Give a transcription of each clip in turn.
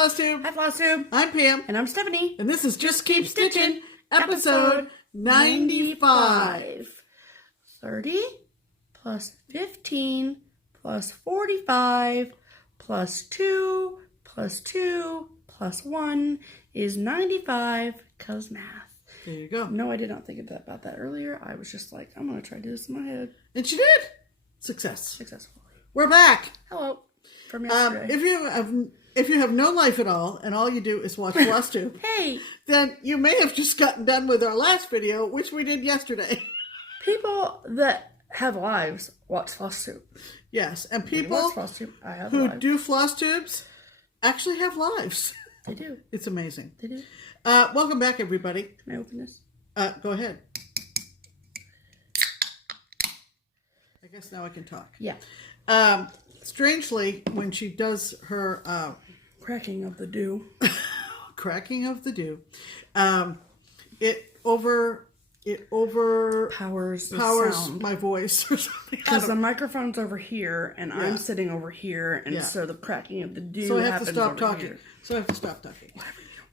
FlossTube. Hi, FlossTube. I'm Pam. And I'm Stephanie. And this is Just Keep Stitching, episode 95. 30 plus 15 plus 45 plus 2 plus 2 plus 1 is 95, because math. There you go. No, I did not think about that earlier. I was just like, I'm going to try to do this in my head. And she did. Success. Successfully. We're back. Hello. From yesterday. If you have no life at all and all you do is watch FlossTube, hey, then you may have just gotten done with our last video, which we did yesterday. People that have lives watch FlossTube. Yes, and people who do FlossTubes actually have lives. They do. It's amazing. They do. Welcome back, everybody. Can I open this? Go ahead. I guess now I can talk. Yeah. Strangely, when she does her cracking of the dew, cracking of the dew, it overpowers my voice or something. Because the microphone's over here and I'm sitting over here, and so the cracking of the dew. So I have to stop talking. Here. So I have to stop talking.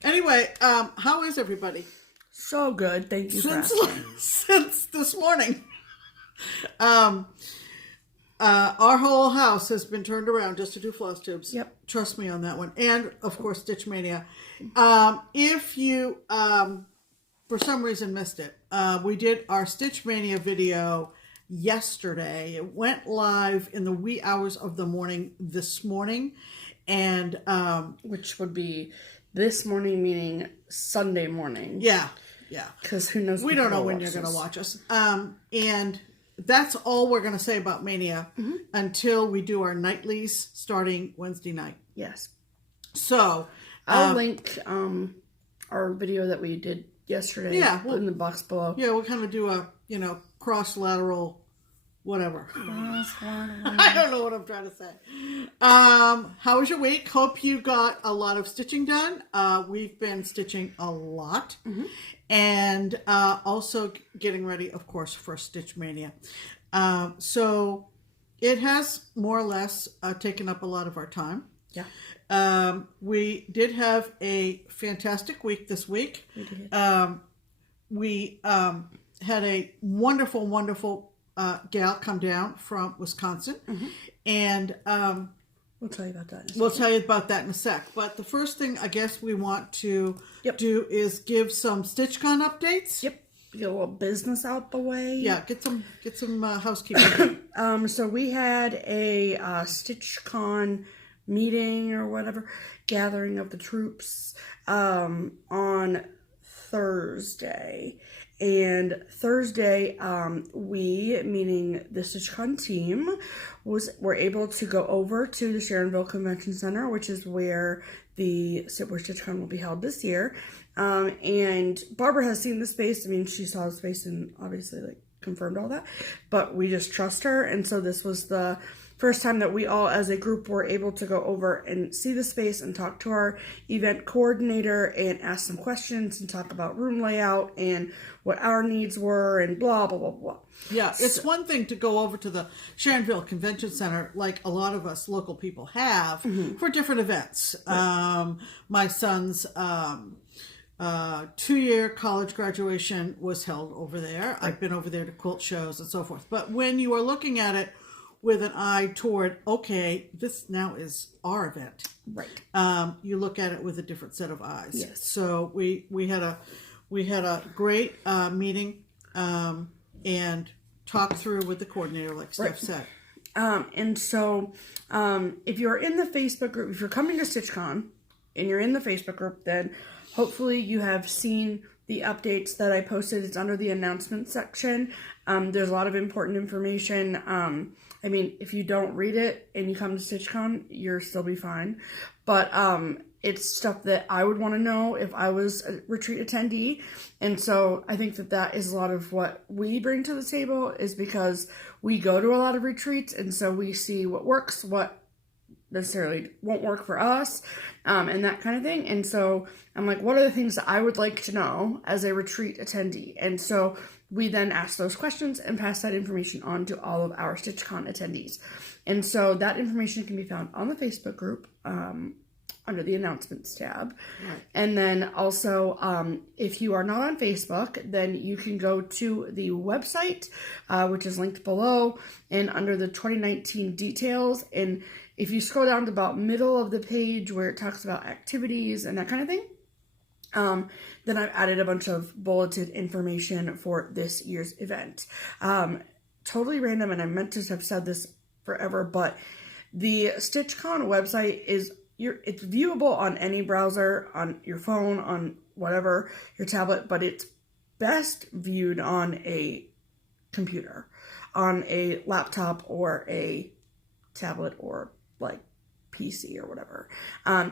Anyway, how is everybody? So good, thank you for asking. Since this morning. Our whole house has been turned around just to do FlossTubes. Yep. Trust me on that one. And, of course, Stitch Mania. If you, for some reason, missed it, we did our Stitch Mania video yesterday. It went live in the wee hours of the morning this morning. And which would be this morning, meaning Sunday morning. Yeah. Yeah. Because who knows? We don't know when you're going to watch us. And that's all we're going to say about Mania until we do our nightlies starting Wednesday night. Yes. So I'll link our video that we did yesterday in the box below. Yeah, we'll kind of do a, cross-lateral whatever. I don't know what I'm trying to say. How was your week? Hope you got a lot of stitching done. We've been stitching a lot. And also getting ready, of course, for Stitch Mania. So it has more or less taken up a lot of our time. Yeah. We did have a fantastic week this week. We did. We had a wonderful, wonderful gal come down from Wisconsin. And we'll tell you about that in a second. We'll tell you about that in a sec. But the first thing I guess we want to do is give some StitchCon updates. Yep. Get a little business out the way. Yeah, get some housekeeping. So we had a StitchCon meeting or whatever, gathering of the troops on Thursday. And Thursday, we, meaning the StitchCon team, were able to go over to the Sharonville Convention Center, which is where StitchCon will be held this year. And Barbara has seen the space. I mean, she saw the space and obviously confirmed all that. But we just trust her, and so this was the first time that we all as a group were able to go over and see the space and talk to our event coordinator and ask some questions and talk about room layout and what our needs were and blah, blah, blah, blah. Yeah, it's one thing to go over to the Sharonville Convention Center like a lot of us local people have for different events. Right. My son's 2-year college graduation was held over there. Right. I've been over there to quilt shows and so forth. But when you are looking at it with an eye toward, okay, this now is our event. Right. You look at it with a different set of eyes. Yes. So we had a great meeting and talked through with the coordinator, like Steph said. And so if you're in the Facebook group, if you're coming to StitchCon and you're in the Facebook group, then hopefully you have seen the updates that I posted. It's under the announcement section. There's a lot of important information. I mean, if you don't read it and you come to StitchCon, you'll still be fine. But it's stuff that I would want to know if I was a retreat attendee. And so I think that is a lot of what we bring to the table, is because we go to a lot of retreats, and so we see what works, what necessarily won't work for us, and that kind of thing. And so I'm like, what are the things that I would like to know as a retreat attendee? And so we then ask those questions and pass that information on to all of our StitchCon attendees. And so that information can be found on the Facebook group. under the announcements tab. Right. And then also, if you are not on Facebook, then you can go to the website, which is linked below, and under the 2019 details. And if you scroll down to about middle of the page where it talks about activities and that kind of thing, then I've added a bunch of bulleted information for this year's event. Totally random, and I meant to have said this forever, but the StitchCon website it's viewable on any browser, on your phone, on whatever, your tablet, but it's best viewed on a computer, on a laptop or a tablet or like PC or whatever.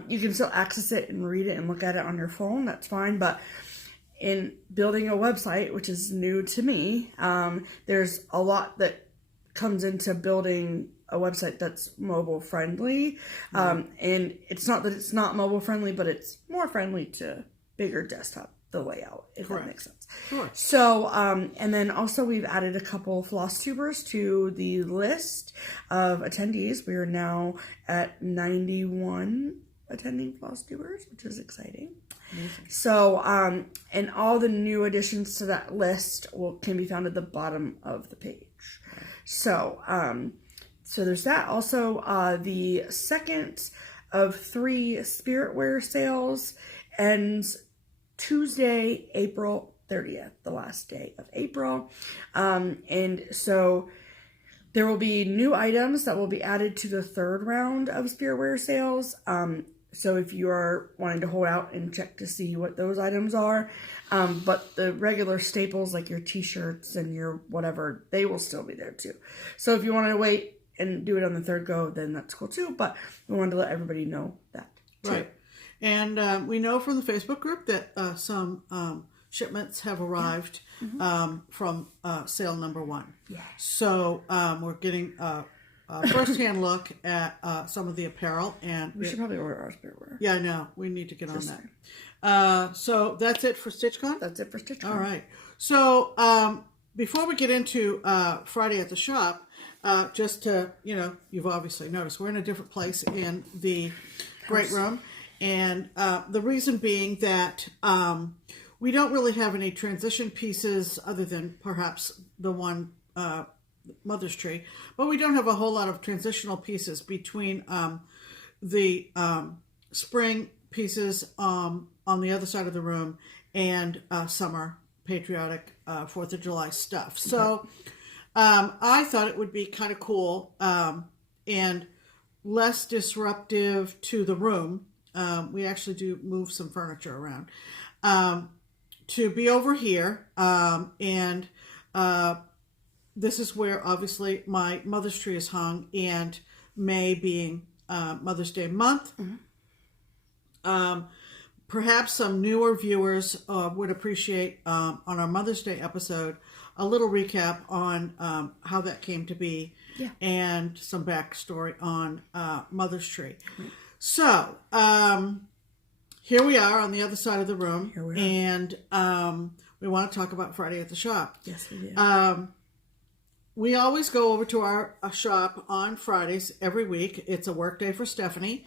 You can still access it and read it and look at it on your phone, that's fine, but in building a website, which is new to me, there's a lot that comes into building a website that's mobile friendly. And it's not that it's not mobile friendly, but it's more friendly to bigger desktop, the layout, if that makes sense. Sure. So, and then also we've added a couple FlossTubers to the list of attendees. We are now at 91 attending FlossTubers, which is exciting. Amazing. So, and all the new additions to that list can be found at the bottom of the page. Right. So there's that. Also, the second of 3 spiritware sales ends Tuesday, April 30th, the last day of April. And so there will be new items that will be added to the 3rd round of spiritware sales. So if you are wanting to hold out and check to see what those items are, but the regular staples like your t-shirts and your whatever, they will still be there too. So if you want to wait and do it on the 3rd go, then that's cool too. But we wanted to let everybody know that too. Right. And we know from the Facebook group that some shipments have arrived from sale number 1. Yeah. So we're getting a first-hand look at some of the apparel. And we should probably order our spiritware. Yeah, I know. We need to get on that. So that's it for StitchCon? That's it for StitchCon. All right. So before we get into Friday at the shop, just to, you've obviously noticed we're in a different place in the great room. And the reason being that we don't really have any transition pieces other than perhaps the one Mother's Tree, but we don't have a whole lot of transitional pieces between the spring pieces on the other side of the room and summer patriotic 4th of July stuff. So I thought it would be kind of cool and less disruptive to the room. We actually do move some furniture around to be over here. And this is where obviously my Mother's Tree is hung, and May being Mother's Day month. Perhaps some newer viewers would appreciate on our Mother's Day episode a little recap on how that came to be, and some backstory on Mother's Tree. So here we are on the other side of the room, and we want to talk about Friday at the shop. Yes, we do. We always go over to our shop on Fridays every week. It's a work day for Stephanie.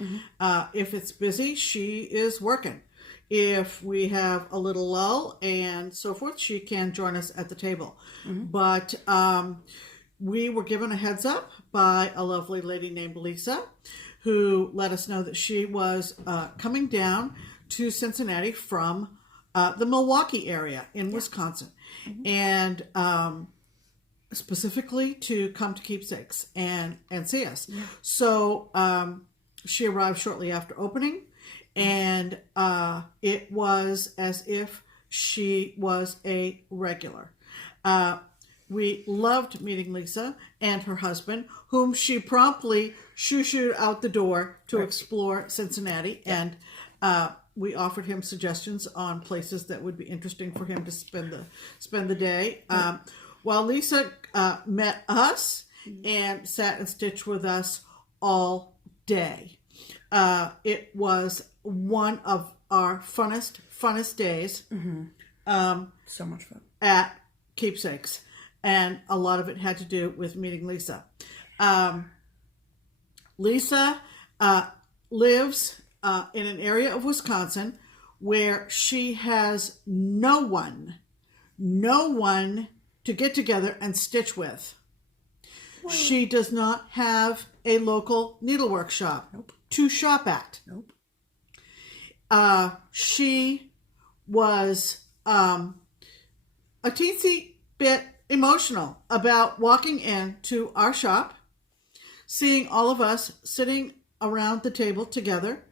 If it's busy, she is working. If we have a little lull and so forth, she can join us at the table. But we were given a heads up by a lovely lady named Lisa, who let us know that she was coming down to Cincinnati from the Milwaukee area in Wisconsin. And specifically to come to Keepsakes and see us. So she arrived shortly after opening, and it was as if she was a regular. We loved meeting Lisa and her husband, whom she promptly shoo-shooed out the door to explore Cincinnati, and we offered him suggestions on places that would be interesting for him to spend the day. While Lisa met us and sat and stitched with us all day. It was one of our funnest days. So much fun. At Keepsakes. And a lot of it had to do with meeting Lisa. Lisa lives in an area of Wisconsin where she has no one to get together and stitch with. Wow. She does not have a local needlework shop to shop at. She was a teensy bit emotional about walking into our shop, seeing all of us sitting around the table together,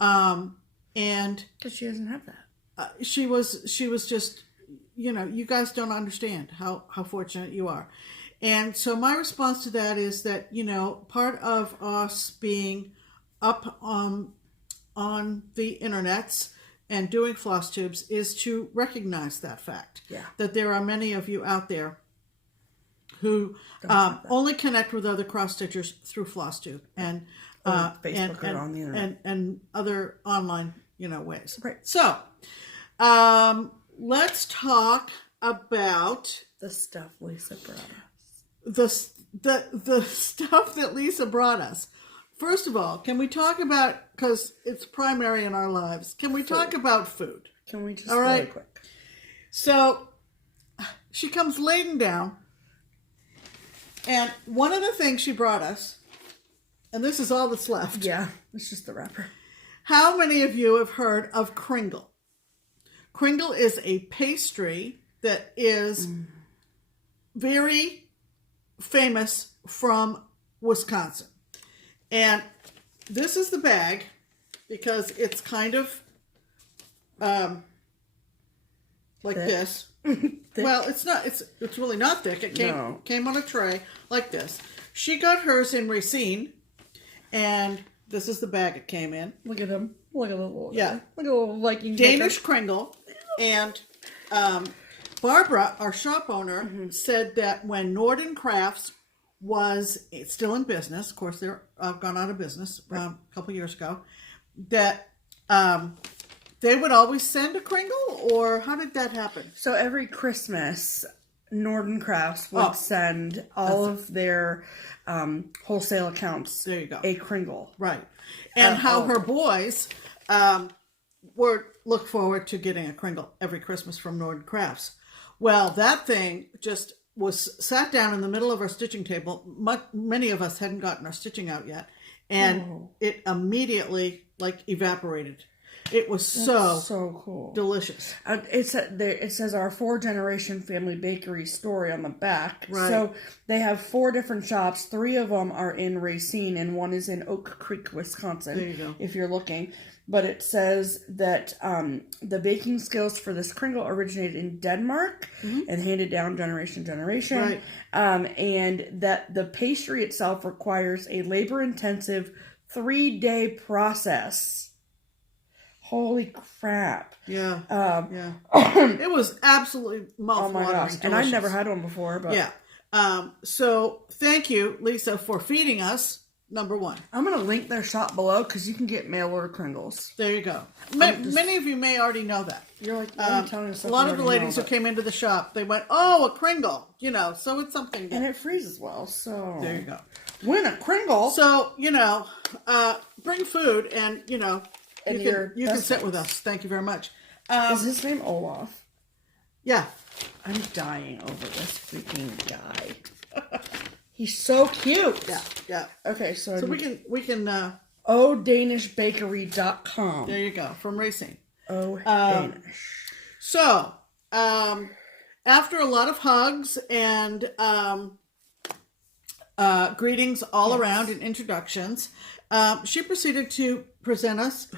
and because she doesn't have that. She was just, you guys don't understand how fortunate you are. And so my response to that is that, part of us being up on the internets and doing FlossTubes is to recognize that fact. Yeah. That there are many of you out there who only connect with other cross-stitchers through FlossTube and Facebook and on the internet. And other online, ways. Right. So, let's talk about the stuff Lisa brought us. The stuff that Lisa brought us. First of all, can we talk about, because it's primary in our lives, can we talk about food? Can we just all right? Really quick? So, she comes laden down, and one of the things she brought us, and this is all that's left. Yeah, it's just the wrapper. How many of you have heard of kringle? Kringle is a pastry that is very famous from Wisconsin. And this is the bag, because it's kind of like thick. This. Well, it's not. It's really not thick. It came on a tray like this. She got hers in Racine, and this is the bag it came in. Look at him. Look at the little guy. Yeah. Look at the little Viking Danish kringle. And Barbara, our shop owner, said that when Norden Crafts was still in business, of course they're gone out of business a couple years ago, that they would always send a kringle, or how did that happen? So every Christmas, Norden Crafts would send all of their wholesale accounts a kringle. Right. And how her boys would look forward to getting a kringle every Christmas from Norden Crafts. Well, that thing just was sat down in the middle of our stitching table. Many of us hadn't gotten our stitching out yet. And it immediately evaporated. It was so cool, delicious. It says our 4-generation family bakery story on the back. Right. So they have 4 different shops. 3 of them are in Racine, and 1 is in Oak Creek, Wisconsin. There you go. If you're looking. But it says that the baking skills for this kringle originated in Denmark and handed down generation to generation. Right. And that the pastry itself requires a labor-intensive 3-day process. Holy crap. Yeah. It was absolutely mouth-watering. Oh my gosh. Delicious. And I've never had one before. But yeah. So thank you, Lisa, for feeding us. Number 1. I'm going to link their shop below because you can get mail order kringles. There you go. Many of you may already know that. You're like, telling us a lot of the ladies who came into the shop, they went, a kringle, so it's something. And it freezes well, so. There you go. Win a kringle. So, bring food and, you can sit with us. Thank you very much. Is his name Olaf? Yeah. I'm dying over this freaking guy. He's so cute. Yeah. Okay, so we can odanishbakery.com. There you go, from Racine. Danish. So, after a lot of hugs and greetings all around and introductions, she proceeded to present us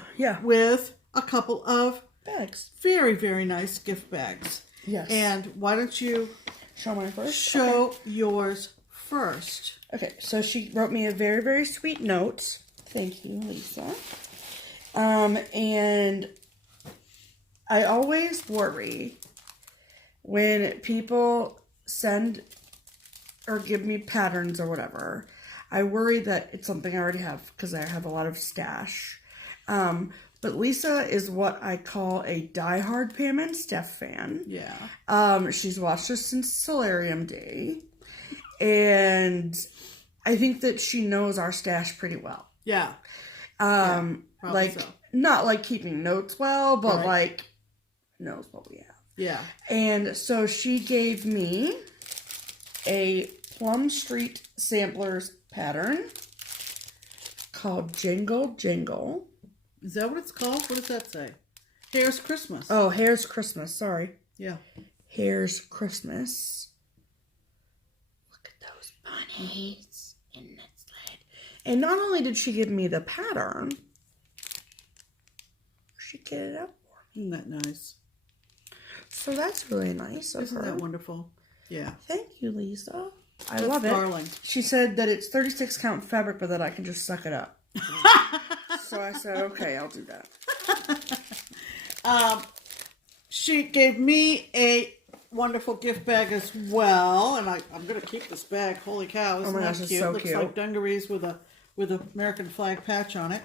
with a couple of bags. Very, very nice gift bags. Yes. And why don't you show mine first? Show yours first. Okay, so she wrote me a very, very sweet note. Thank you, Lisa. And I always worry when people send or give me patterns or whatever. I worry that it's something I already have because I have a lot of stash. But Lisa is what I call a diehard Pam Steph fan. Yeah. She's watched us since Solarium Day. And I think that she knows our stash pretty well. Yeah. Probably like, so. not like keeping notes well, but like knows what we have. Yeah. And so she gave me a Plum Street Samplers pattern called Jingle Jingle. Is that what it's called? What does that say? Hare's Christmas. Oh, Hare's Christmas. Sorry. Yeah. Hare's Christmas. Look at those bunnies in the sled. And not only did she give me the pattern, she kit it up for me. Isn't that nice? So that's really nice of her. Isn't that wonderful? Yeah. Thank you, Lisa. I That's love it. darling. She said that it's 36 count fabric, but that I can just suck it up. So I said, okay, I'll do that. She gave me a wonderful gift bag as well, and I'm going to keep this bag. Holy cow! Isn't that it's cute? so Looks cute. like dungarees with a American flag patch on it,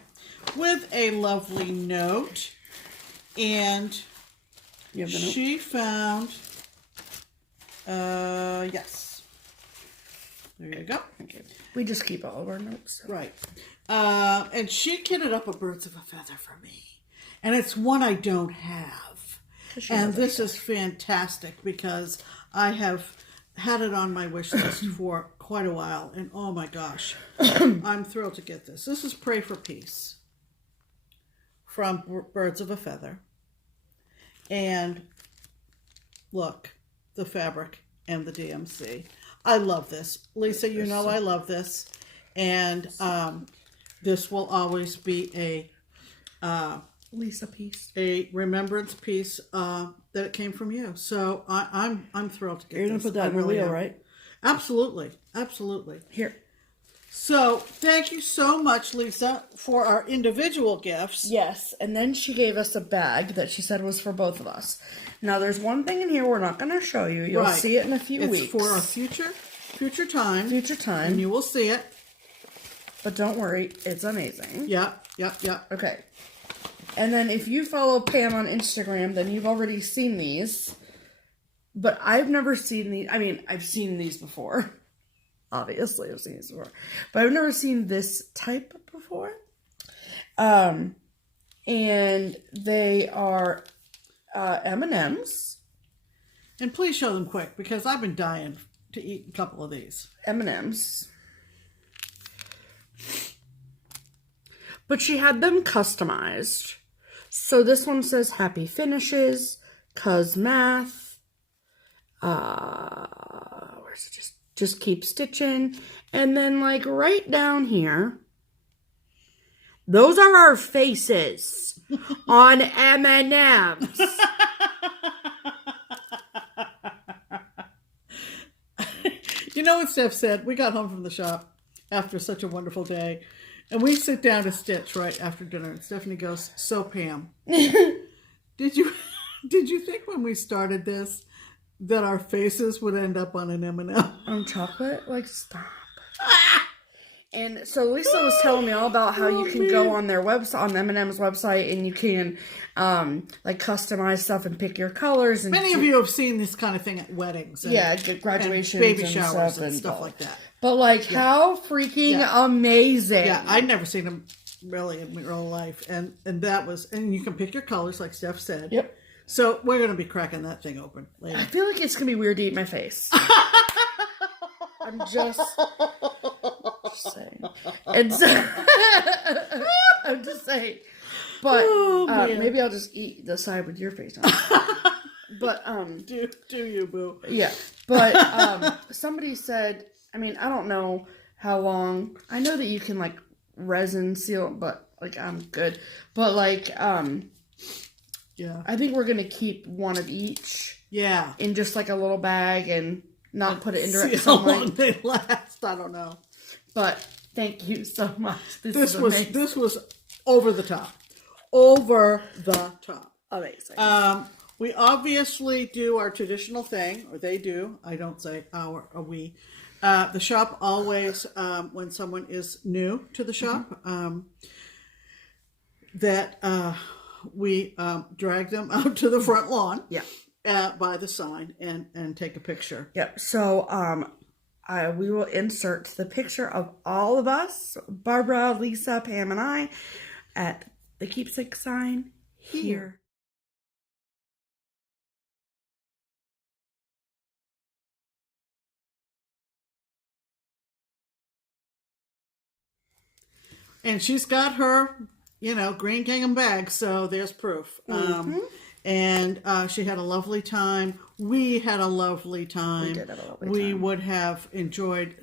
with a lovely note. And You have the note? she found, yes. There you go. Okay. We just keep all of our notes. Right. And she kitted up a Birds of a Feather for me. And it's one I don't have. And this is fantastic because I have had it on my wish list for quite a while. And oh my gosh, I'm thrilled to get this. This is Pray for Peace from Birds of a Feather. And look, the fabric and the DMC. I love this. Lisa, you know I love this. And this will always be a Lisa piece. A remembrance piece that it came from you. So I'm thrilled to get You're going this. to put that in the wheel, right? Absolutely. Absolutely. Here. So thank you so much, Lisa, for our individual gifts. Yes, and then she gave us a bag that she said was for both of us. Now, there's one thing in here we're not going to show you. You'll see it in a few weeks. It's for a future time. Future time. And you will see it. But don't worry, it's amazing. Yeah. Okay. And then if you follow Pam on Instagram, then you've already seen these. But I've never seen these. I mean, I've seen these before. Obviously, I've seen these before. But I've never seen this type before. And they are M&M's. And please show them quick because I've been dying to eat a couple of these. M&M's. But she had them customized. So this one says Happy Finishes, Cuz Math, where's it? Just Keep Stitchin'. And then like right down here, those are our faces on M&M's. You know what Steph said? We got home from the shop after such a wonderful day. And we sit down to stitch right after dinner. And Stephanie goes, so Pam, did you think when we started this that our faces would end up on an M&M? On chocolate? Like, stop. And so Lisa was telling me all about how you can go on their website, on M&M's website, and you can like customize stuff and pick your colors. And Many of you have seen this kind of thing at weddings. And, graduations, and baby and showers and stuff like that. But like, how freaking amazing! Yeah, I'd never seen them really in real life, and that was, and you can pick your colors like Steph said. Yep. So we're gonna be cracking that thing open later. I feel like it's gonna be weird to eat my face. I'm just saying. And so, I'm just saying. But maybe I'll just eat the side with your face on it. But do you, boo? Yeah. But somebody said, I mean, I don't know how long. I know that you can like resin seal, but like I'm good. But like yeah, I think we're gonna keep one of each. Yeah. In just like a little bag and not put it in direct sunlight. How long they last? I don't know. But thank you so much. This was over the top. Over the top. Amazing. We obviously do our traditional thing, or they do. I don't say our or we. The shop always, when someone is new to the shop, we drag them out to the front lawn. Yeah. By the sign and take a picture. Yep. So we will insert the picture of all of us, Barbara, Lisa, Pam, and I, at the keepsake sign here. And she's got her, green gingham bag, so there's proof. And she had a lovely time. We had a lovely time. We did have a lovely time. We would have enjoyed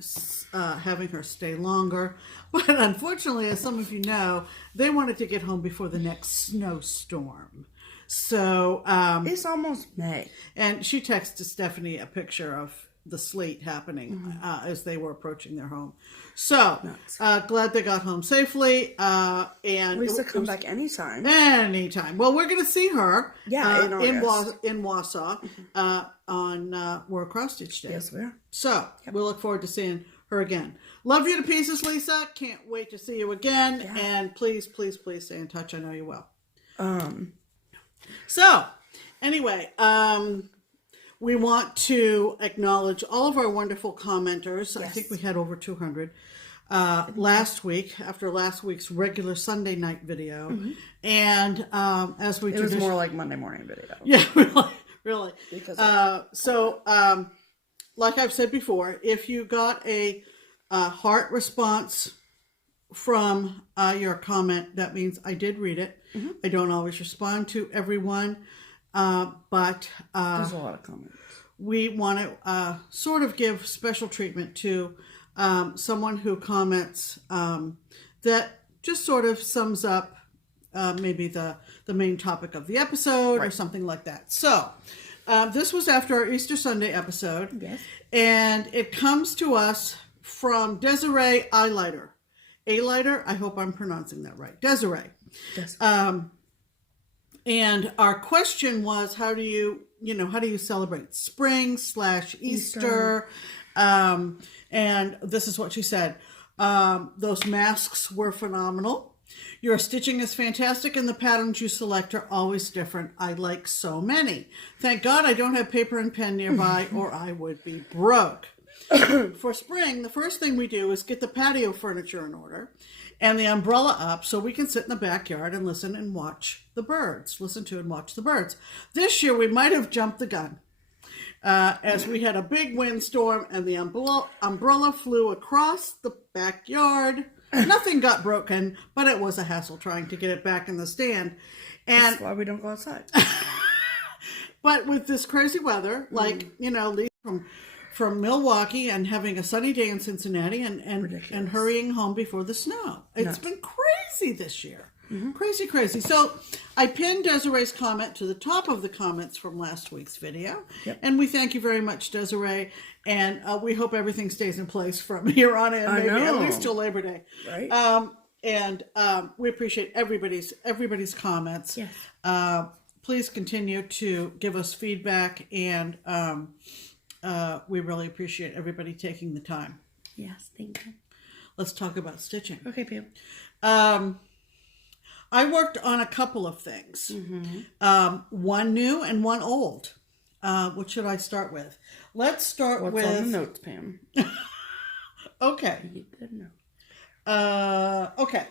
having her stay longer. But unfortunately, as some of you know, they wanted to get home before the next snowstorm. So it's almost May. And she texted Stephanie a picture of the sleet happening as they were approaching their home. So glad they got home safely. And Lisa, come back anytime. Anytime. Well, we're going to see her. In Wausau on World Cross Stitch Day. Yes, we are. So we'll look forward to seeing her again. Love you to pieces, Lisa. Can't wait to see you again. Yeah. And please, please, please stay in touch. I know you will. So anyway, we want to acknowledge all of our wonderful commenters. Yes. I think we had over 200 last week, after last week's regular Sunday night video. And as we... It was more like Monday morning video. Yeah, really. Because like I've said before, if you got a heart response from your comment, that means I did read it. I don't always respond to everyone. But there's a lot of comments. We want to sort of give special treatment to someone who comments that just sort of sums up maybe the main topic of the episode or something like that. So this was after our Easter Sunday episode. Yes. And it comes to us from Desiree Eyelighter. Eyelighter? I hope I'm pronouncing that right. Desiree. Yes. And our question was, how do you celebrate spring/Easter? And this is what she said. Those masks were phenomenal. Your stitching is fantastic and the patterns you select are always different. I like so many. Thank God I don't have paper and pen nearby or I would be broke. For spring, the first thing we do is get the patio furniture in order and the umbrella up so we can sit in the backyard and listen and watch the birds. Listen to and watch the birds. This year we might have jumped the gun as we had a big windstorm and the umbrella flew across the backyard. Nothing got broken, but it was a hassle trying to get it back in the stand. And that's why we don't go outside. But with this crazy weather, like, from Milwaukee and having a sunny day in Cincinnati and hurrying home before the snow. It's been crazy this year. Crazy. So I pinned Desiree's comment to the top of the comments from last week's video. Yep. And we thank you very much, Desiree. And we hope everything stays in place from here on in, maybe at least till Labor Day. Right. And we appreciate everybody's comments. Yes. Please continue to give us feedback, and we really appreciate everybody taking the time. Yes, thank you. Let's talk about stitching. Okay, Pam. I worked on a couple of things. One new and one old. What should I start with? Let's start with... What's on the notes, Pam? Okay. Good note. Okay.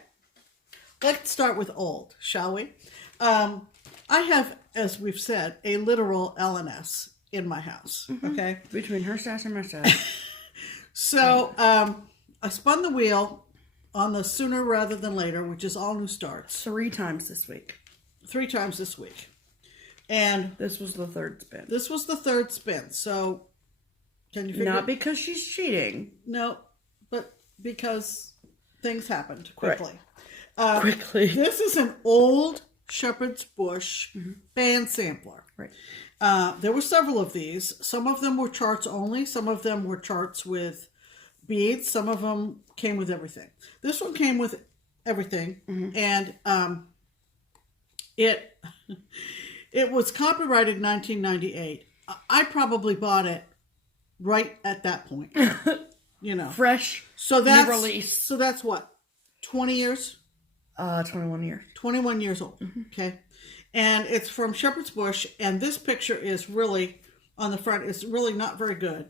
Let's start with old, shall we? I have, as we've said, a literal LNS in my house. Okay? Between her stash and my stash. So, I spun the wheel on the sooner rather than later, which is all new starts. 3 times this week. 3 times this week. And this was the third spin. So, can you figure... Not because she's cheating. No, but because things happened quickly. Quickly. This is an old Shepherd's Bush band sampler. Right. There were several of these. Some of them were charts only. Some of them were charts with beads. Some of them came with everything. This one came with everything. And it was copyrighted in 1998. I probably bought it right at that point. Fresh. So that's release. So that's what? 20 years? 21 years. 21 years old. Okay. And it's from Shepherd's Bush, and this picture is really, on the front, is really not very good.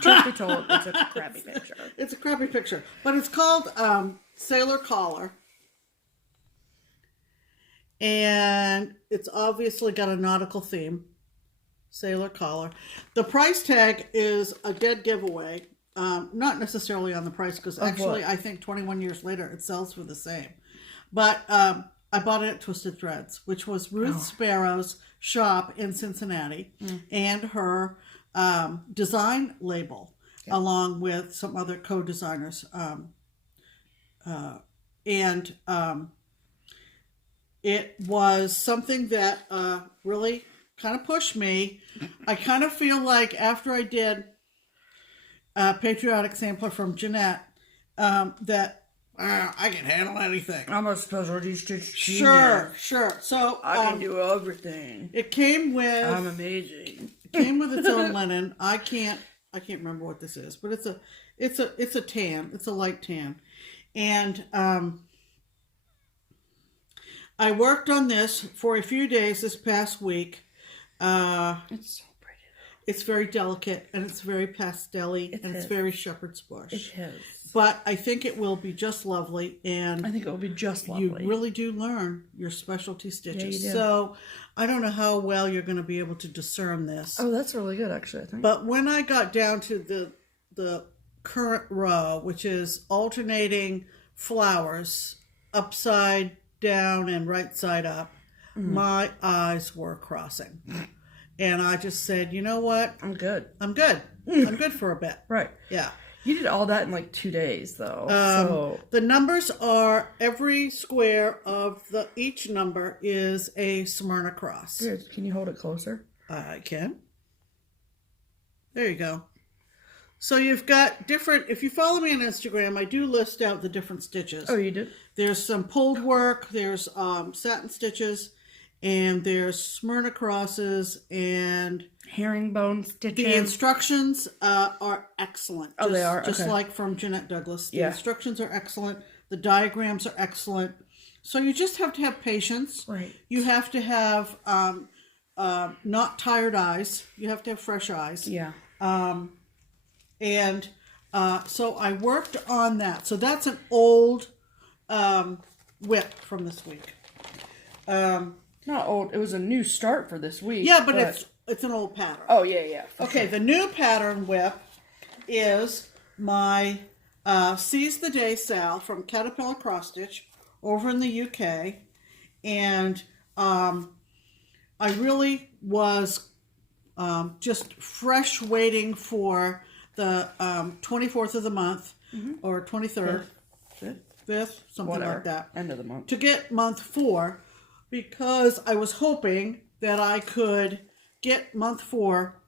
Truth be told, it's a crappy picture. It's a crappy picture. But it's called Sailor Collar. and it's obviously got a nautical theme. Sailor collar. The price tag is a dead giveaway. Not necessarily on the price, because actually I think 21 years later it sells for the same. But I bought it at Twisted Threads, which was Ruth Sparrow's shop in Cincinnati, and her design label, along with some other co-designers. It was something that really kind of pushed me. I kind of feel like after I did a patriotic sampler from Jeanette, that I can handle anything. I'm a specialty stitch genius. Sure. So I can do everything. It came with. I'm amazing. It came with its own linen. I can't remember what this is, but it's a tan. It's a light tan, and I worked on this for a few days this past week. It's so pretty. It's very delicate, and it's very pastel-y, and it's very shepherd's bush. It is. But I think it will be just lovely, and I think it will be just lovely. You really do learn your specialty stitches. Yeah, you do. So I don't know how well you're going to be able to discern this. Oh, that's really good, actually, I think. But when I got down to the current row, which is alternating flowers upside down and right side up, my eyes were crossing. And I just said, you know what? I'm good. I'm good for a bit. Right. Yeah. You did all that in like 2 days, though. So the numbers are, every square of each number is a Smyrna cross. Here, can you hold it closer? I can. There you go. So you've got different, if you follow me on Instagram, I do list out the different stitches. Oh, you did? There's some pulled work, there's satin stitches, and there's Smyrna crosses, and herringbone stitching. the instructions are excellent. Oh, they are? Just okay. like from Jeanette Douglas. The instructions are excellent. The diagrams are excellent. So you just have to have patience. Right. You have to have not tired eyes. You have to have fresh eyes. Yeah. So I worked on that. So that's an old whip from this week. Not old. It was a new start for this week. Yeah, but it's an old pattern. Oh, yeah. Okay, the new pattern whip is my Seize the Day Sal from Caterpillar Cross Stitch over in the UK. And I really was just fresh waiting for the 24th of the month, or 23rd, 5th, something whatever, like that. End of the month. To get month 4, because I was hoping that I could get month 4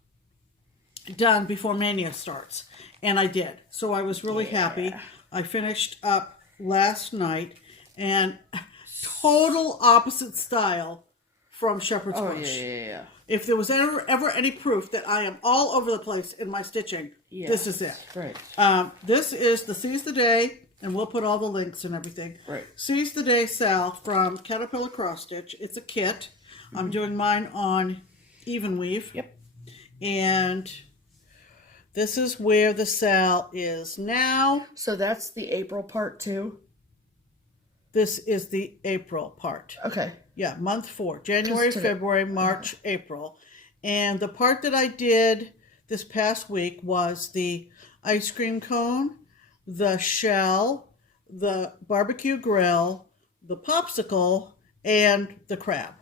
done before Mania starts. And I did. So I was really happy. I finished up last night, and total opposite style from Shepherd's Bush. Yeah. If there was ever any proof that I am all over the place in my stitching, this is it. Right. This is the Seize the Day, and we'll put all the links and everything. Right. Seize the Day Sal from Caterpillar Cross Stitch. It's a kit. I'm doing mine on even weave. Yep. And this is where the sal is now. So that's the April part 2? This is the April part. Okay. Yeah, month 4. January, February, March, April. And the part that I did this past week was the ice cream cone, the shell, the barbecue grill, the popsicle, and the crab.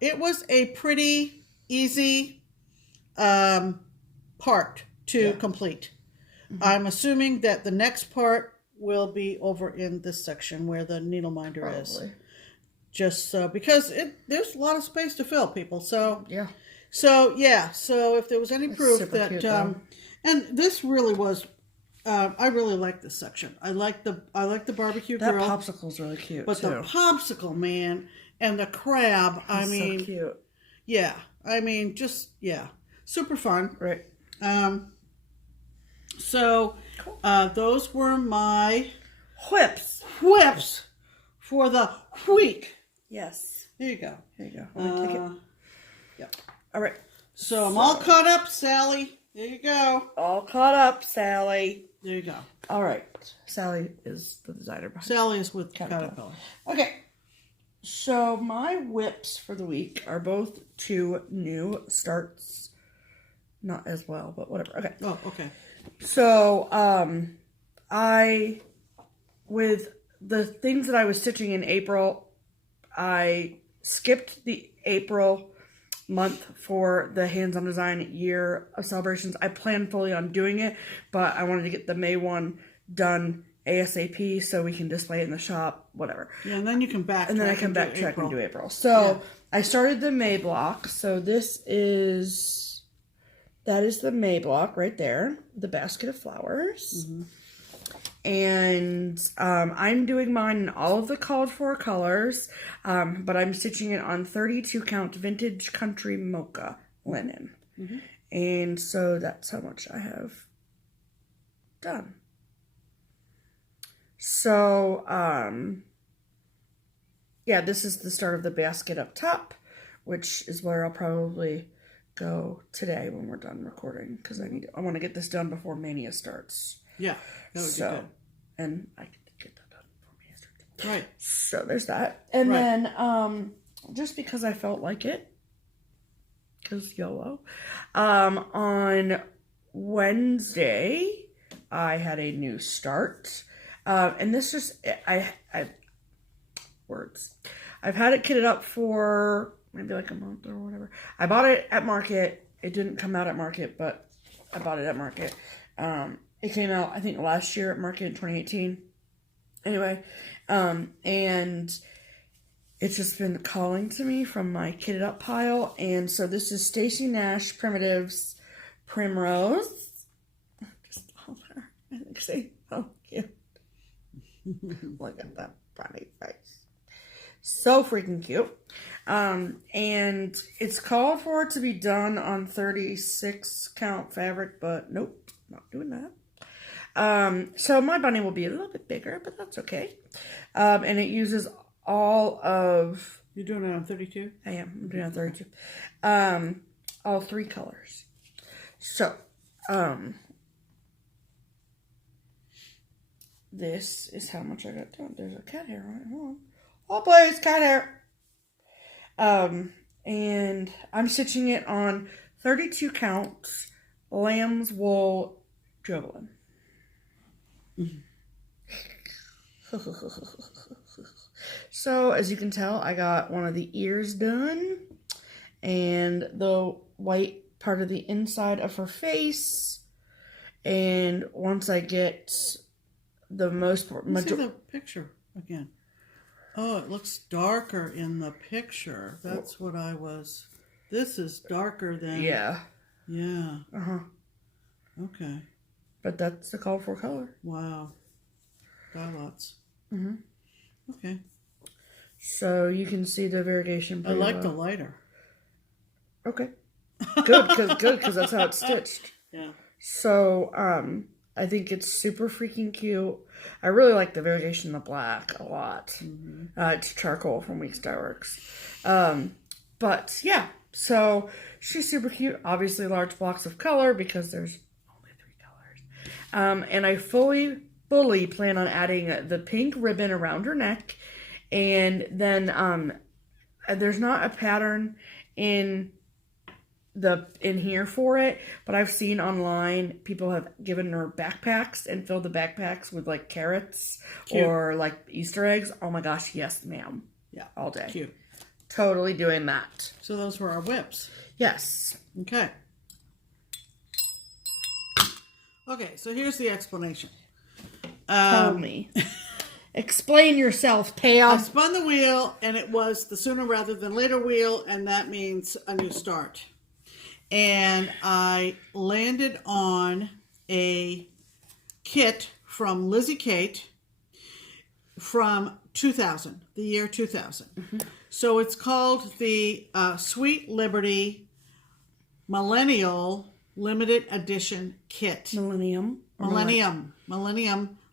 It was a pretty easy part to complete. I'm assuming that the next part will be over in this section where the needle minder is. Just so, because there's a lot of space to fill, people. So So if there was any proof that cute, and this really was, I really like this section. I like the barbecue grill. That popsicle's really cute, but the popsicle, man, and the crab, I mean, so cute. Yeah, I mean, just super fun. Right. So those were my whips for the week. Yes. Here you go. I'm gonna take it. Yep. All right. So I'm all caught up, Sally. There you go. All caught up, Sally. There you go. All right. Sally is the designer behind Sally is with Caterpillar. Okay. So my whips for the week are both 2 new starts. Not as well, but whatever. Okay. Oh, okay. So, with the things that I was stitching in April, I skipped the April month for the hands-on design year of celebrations. I planned fully on doing it, but I wanted to get the May one done ASAP so we can display it in the shop, whatever. Yeah, and then you can backtrack. And then I can backtrack and do April. So I started the May block. So that is the May block right there, the basket of flowers. Mm-hmm. And I'm doing mine in all of the called for colors, but I'm stitching it on 32 count vintage country mocha linen. Mm-hmm. And so that's how much I have done. So, this is the start of the basket up top, which is where I'll probably go today when we're done recording, because I want to get this done before Mania starts. Yeah, that would be good. And I can get that done before Mania starts. Right. So there's that. And then, just because I felt like it, because YOLO, on Wednesday, I had a new start. And this just, I've had it kitted up for maybe like a month or whatever. I bought it at Market. It didn't come out at Market, but I bought it at Market. It came out, I think, last year at Market in 2018. Anyway, and it's just been calling to me from my kitted up pile. And so this is Stacy Nash Primitives Primrose. Just love her. I think she's so cute. Look at that funny face. So freaking cute. And it's called for it to be done on 36 count fabric, but nope, not doing that. So my bunny will be a little bit bigger, but that's okay. And it uses all of... You're doing it on 32? I am. I'm doing it on 32. All 3 colors. So, this is how much I got done. There's a cat hair on it. Hold on. Oh, please, cat hair. And I'm stitching it on 32 counts lamb's wool jubilant. So, as you can tell, I got one of the ears done and the white part of the inside of her face. And once I get the most part... Let's see the picture again. Oh, it looks darker in the picture. That's what I was... This is darker than... Yeah. Yeah. Uh-huh. Okay. But that's the call for color. Wow. Got lots. Mm-hmm. Okay. So you can see the variegation. I like the lighter. Okay. Good, because that's how it's stitched. Yeah. So, I think it's super freaking cute. I really like the variegation in the black a lot. Mm-hmm. It's charcoal from Weeks Dye Works. But yeah, so she's super cute. Obviously large blocks of color because there's only 3 colors. And I fully plan on adding the pink ribbon around her neck. And then there's not a pattern in here for it, but I've seen online people have given her backpacks and filled the backpacks with like carrots. Cute. Or like Easter eggs. Oh my gosh, yes ma'am. Yeah, all day. Cute. Totally doing that. So those were our whips. Yes. Okay. Okay, so here's the explanation. Tell me. Explain yourself, Pam. I spun the wheel, and it was the sooner rather than later wheel, and that means a new start. And I landed on a kit from Lizzie Kate from 2000, the year 2000. Mm-hmm. So it's called the Sweet Liberty Millennial Limited Edition Kit. Millennium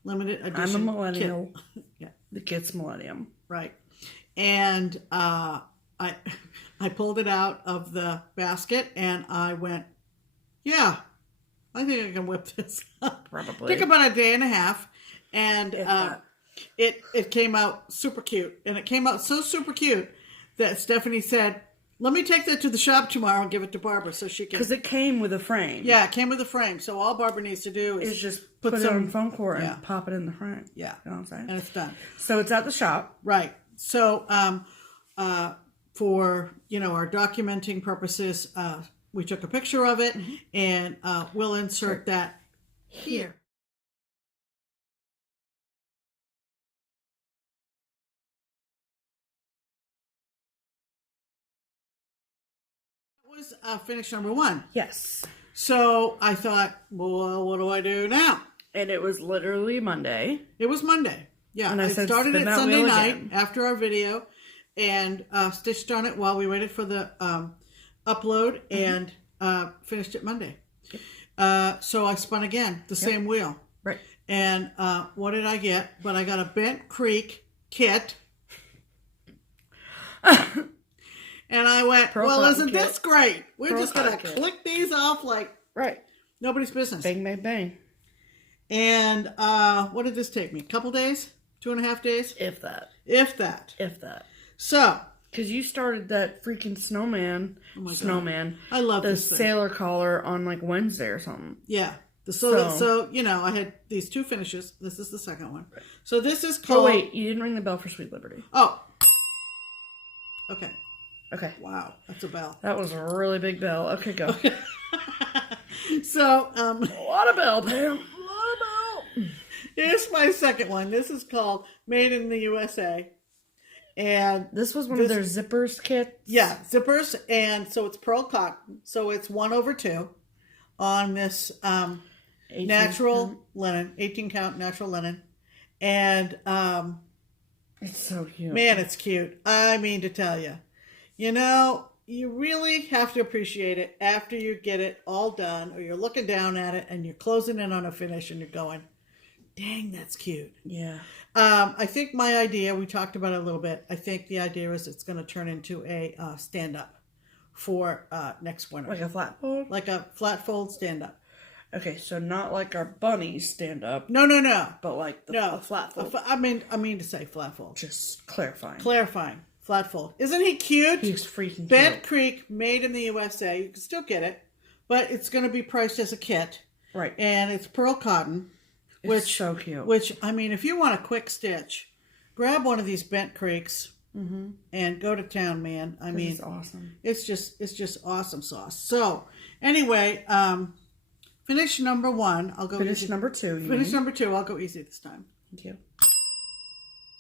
Limited Edition. I'm a millennial. Yeah, the kit's millennium. Right. And I pulled it out of the basket and I went, yeah, I think I can whip this up. Probably. Took about a day and a half. And it came out super cute. And it came out so super cute that Stephanie said, let me take that to the shop tomorrow and give it to Barbara so she can... Because it came with a frame. Yeah, it came with a frame. So all Barbara needs to do is just put it on foam core and pop it in the frame. Yeah. You know what I'm saying? And it's done. So it's at the shop. Right. So for, our documenting purposes, we took a picture of it and we'll insert that here. Was finish number 1. Yes. So I thought, well, what do I do now? And it was literally Monday. It was Monday. Yeah. And I started it Sunday night after our video and stitched on it while we waited for the upload and finished it Monday. So I spun again, the same wheel. Right. And what did I get? But I got a Bent Creek kit. And I went, well, isn't this great? We're just going to click these off like nobody's business. Bang, bang, bang. And what did this take me? A couple days? 2.5 days? If that. If that. If that. So. Because you started that freaking snowman. Oh my God. Snowman. I love the this thing. Sailor collar on like Wednesday or something. Yeah. So, I had these 2 finishes. This is the second one. So this is called... Oh, wait. You didn't ring the bell for Sweet Liberty. Oh. Okay. Okay. Wow. That's a bell. That was a really big bell. Okay, go. Okay. So, a lot of bell, Pam. A lot of bell. Here's my second one. This is called Made in the USA. And this was one of their zippers kits? Yeah, zippers. And so it's pearl cotton. So it's 1/2 on this natural linen, 18 count natural linen. And it's so cute. Man, it's cute. I mean to tell you. You really have to appreciate it after you get it all done, or you're looking down at it and you're closing in on a finish and you're going, dang, that's cute. Yeah. I think my idea, we talked about it a little bit. I think the idea is it's going to turn into a stand-up for next winter. Like a flat fold? Like a flat fold stand-up. Okay, so not like our bunny stand-up. No. But like the flat fold. I mean to say flat fold. Just clarifying. Flat fold. Isn't he cute? He's freaking cute. Bent Creek, made in the USA. You can still get it, but it's going to be priced as a kit. Right. And it's pearl cotton. It's so cute. Which, I mean, if you want a quick stitch, grab one of these Bent Creeks and go to town, man. I mean, it's awesome. It's just awesome sauce. So, anyway, finish number 1. I'll go finish easy. Number 2. Finish number 2. I'll go easy this time. Thank you.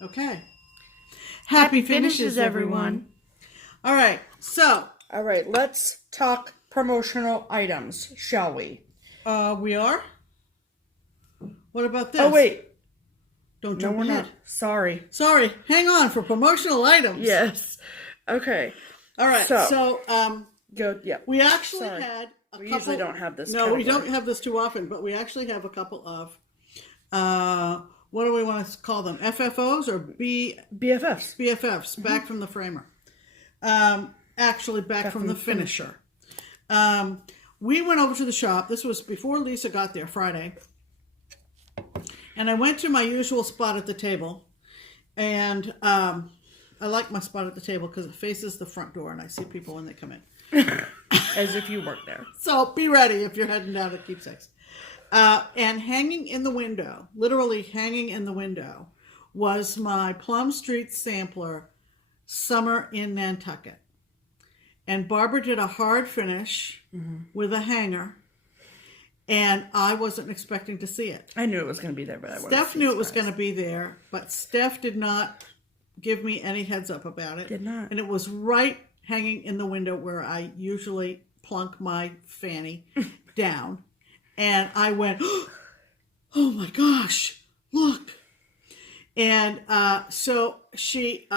Okay. Happy finishes, everyone. All right. So. All right. Let's talk promotional items, shall we? We are? What about this? Oh, wait. Don't jump ahead. Sorry. Hang on for promotional items. Yes. Okay. All right. So go. Yeah. We actually had a couple. We usually don't have this. No, we don't have this too often, but we actually have a couple of what do we want to call them? FFOs or BFFs? BFFs, back from the framer. Actually, back from the finisher. We went over to the shop. This was before Lisa got there Friday. And I went to my usual spot at the table. And I like my spot at the table because it faces the front door and I see people when they come in. As if you work there. So be ready if you're heading down to Keepsakes. And hanging in the window, literally hanging in the window, was my Plum Street sampler, Summer in Nantucket. And Barbara did a hard finish with a hanger. And I wasn't expecting to see it. I knew it was going to be there, but I wasn't. Steph knew it was going to be there, but Steph did not give me any heads up about it. Did not. And it was right hanging in the window where I usually plunk my fanny down. And I went, oh my gosh, look. And so she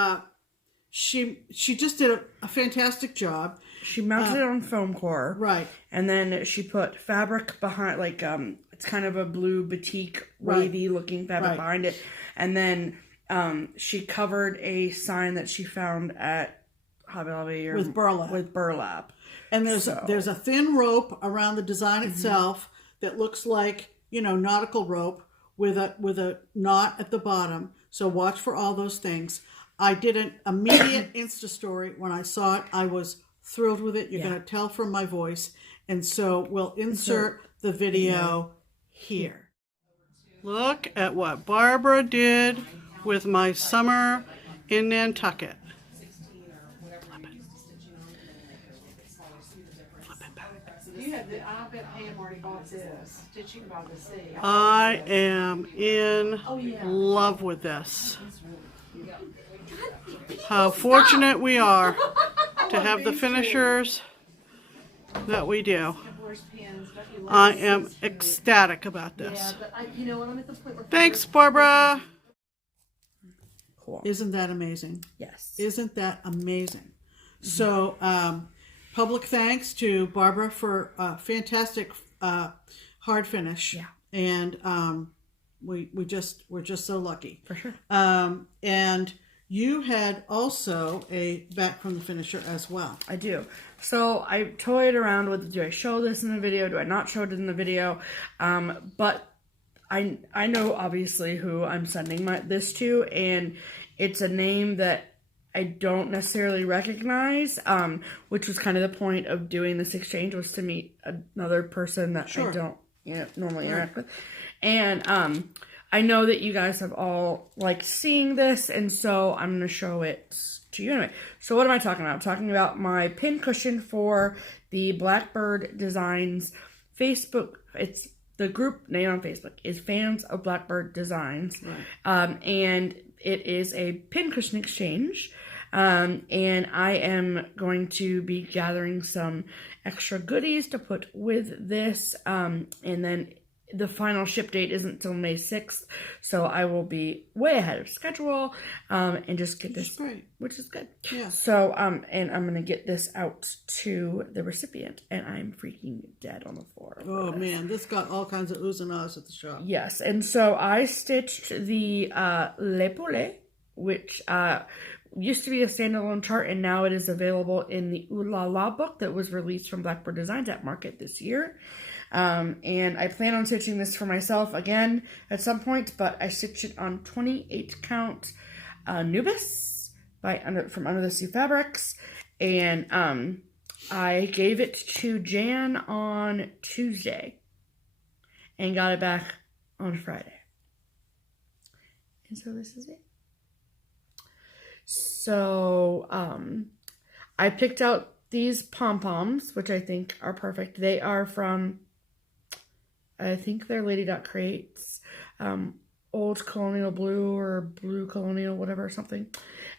just did a fantastic job. She mounted it on foam core. Right. And then she put fabric behind, like, it's kind of a blue batik, wavy looking fabric behind it. And then she covered a sign that she found at Hobby Lobby with burlap. With burlap. And there's a thin rope around the design itself that looks like, nautical rope with a knot at the bottom. So watch for all those things. I did an immediate Insta story when I saw it. I was thrilled with it. You're going to tell from my voice. And so we'll insert the video here. Look at what Barbara did with my summer in Nantucket. I am in love with this. How fortunate we are to have the finishers that we do. I am ecstatic about this. Thanks, Barbara. Cool. Isn't that amazing? Yes. Isn't that amazing? So, public thanks to Barbara for a fantastic hard finish. Yeah. And we're just so lucky. For sure. And you had also a back from the finisher as well. I do. So I toyed around with, do I show this in the video? Do I not show it in the video? But I know obviously who I'm sending this to, and it's a name that I don't necessarily recognize, which was kind of the point of doing this exchange, was to meet another person that I don't normally interact with. And I know that you guys have all liked seeing this, and so I'm going to show it to you anyway. So what am I talking about? I'm talking about my pin cushion for the Blackbird Designs Facebook. It's the group name on Facebook is Fans of Blackbird Designs. Right. And it is a pin cushion exchange. And I am going to be gathering some extra goodies to put with this. And then the final ship date isn't until May 6th, so I will be way ahead of schedule, and just get this, which is good. Yeah. So, and I'm going to get this out to the recipient, and I'm freaking dead on the floor. Oh man, this got all kinds of oohs and ahs at the shop. Yes, and so I stitched the l'épaulé, which used to be a standalone chart, and now it is available in the Ooh La La book that was released from Blackbird Designs at Market this year. And I plan on stitching this for myself again at some point, but I stitched it on 28 count Nubis from Under the Sea Fabrics, and I gave it to Jan on Tuesday and got it back on Friday. And so this is it. So I picked out these pom-poms, which I think are perfect. They are from, I think they're Lady Dot Crates, Old Colonial Blue or Blue Colonial, whatever, something.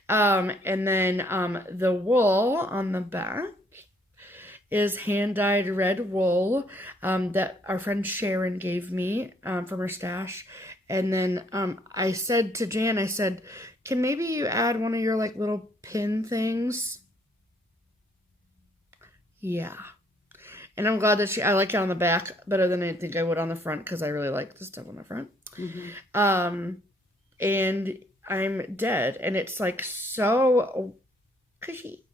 And then the wool on the back is hand-dyed red wool that our friend Sharon gave me from her stash. And then I said to Jan, I said, can maybe you add one of your like little pin things? Yeah. And I'm glad that I like it on the back better than I think I would on the front, because I really like the stuff on the front. Mm-hmm. And I'm dead. And it's like so cushy.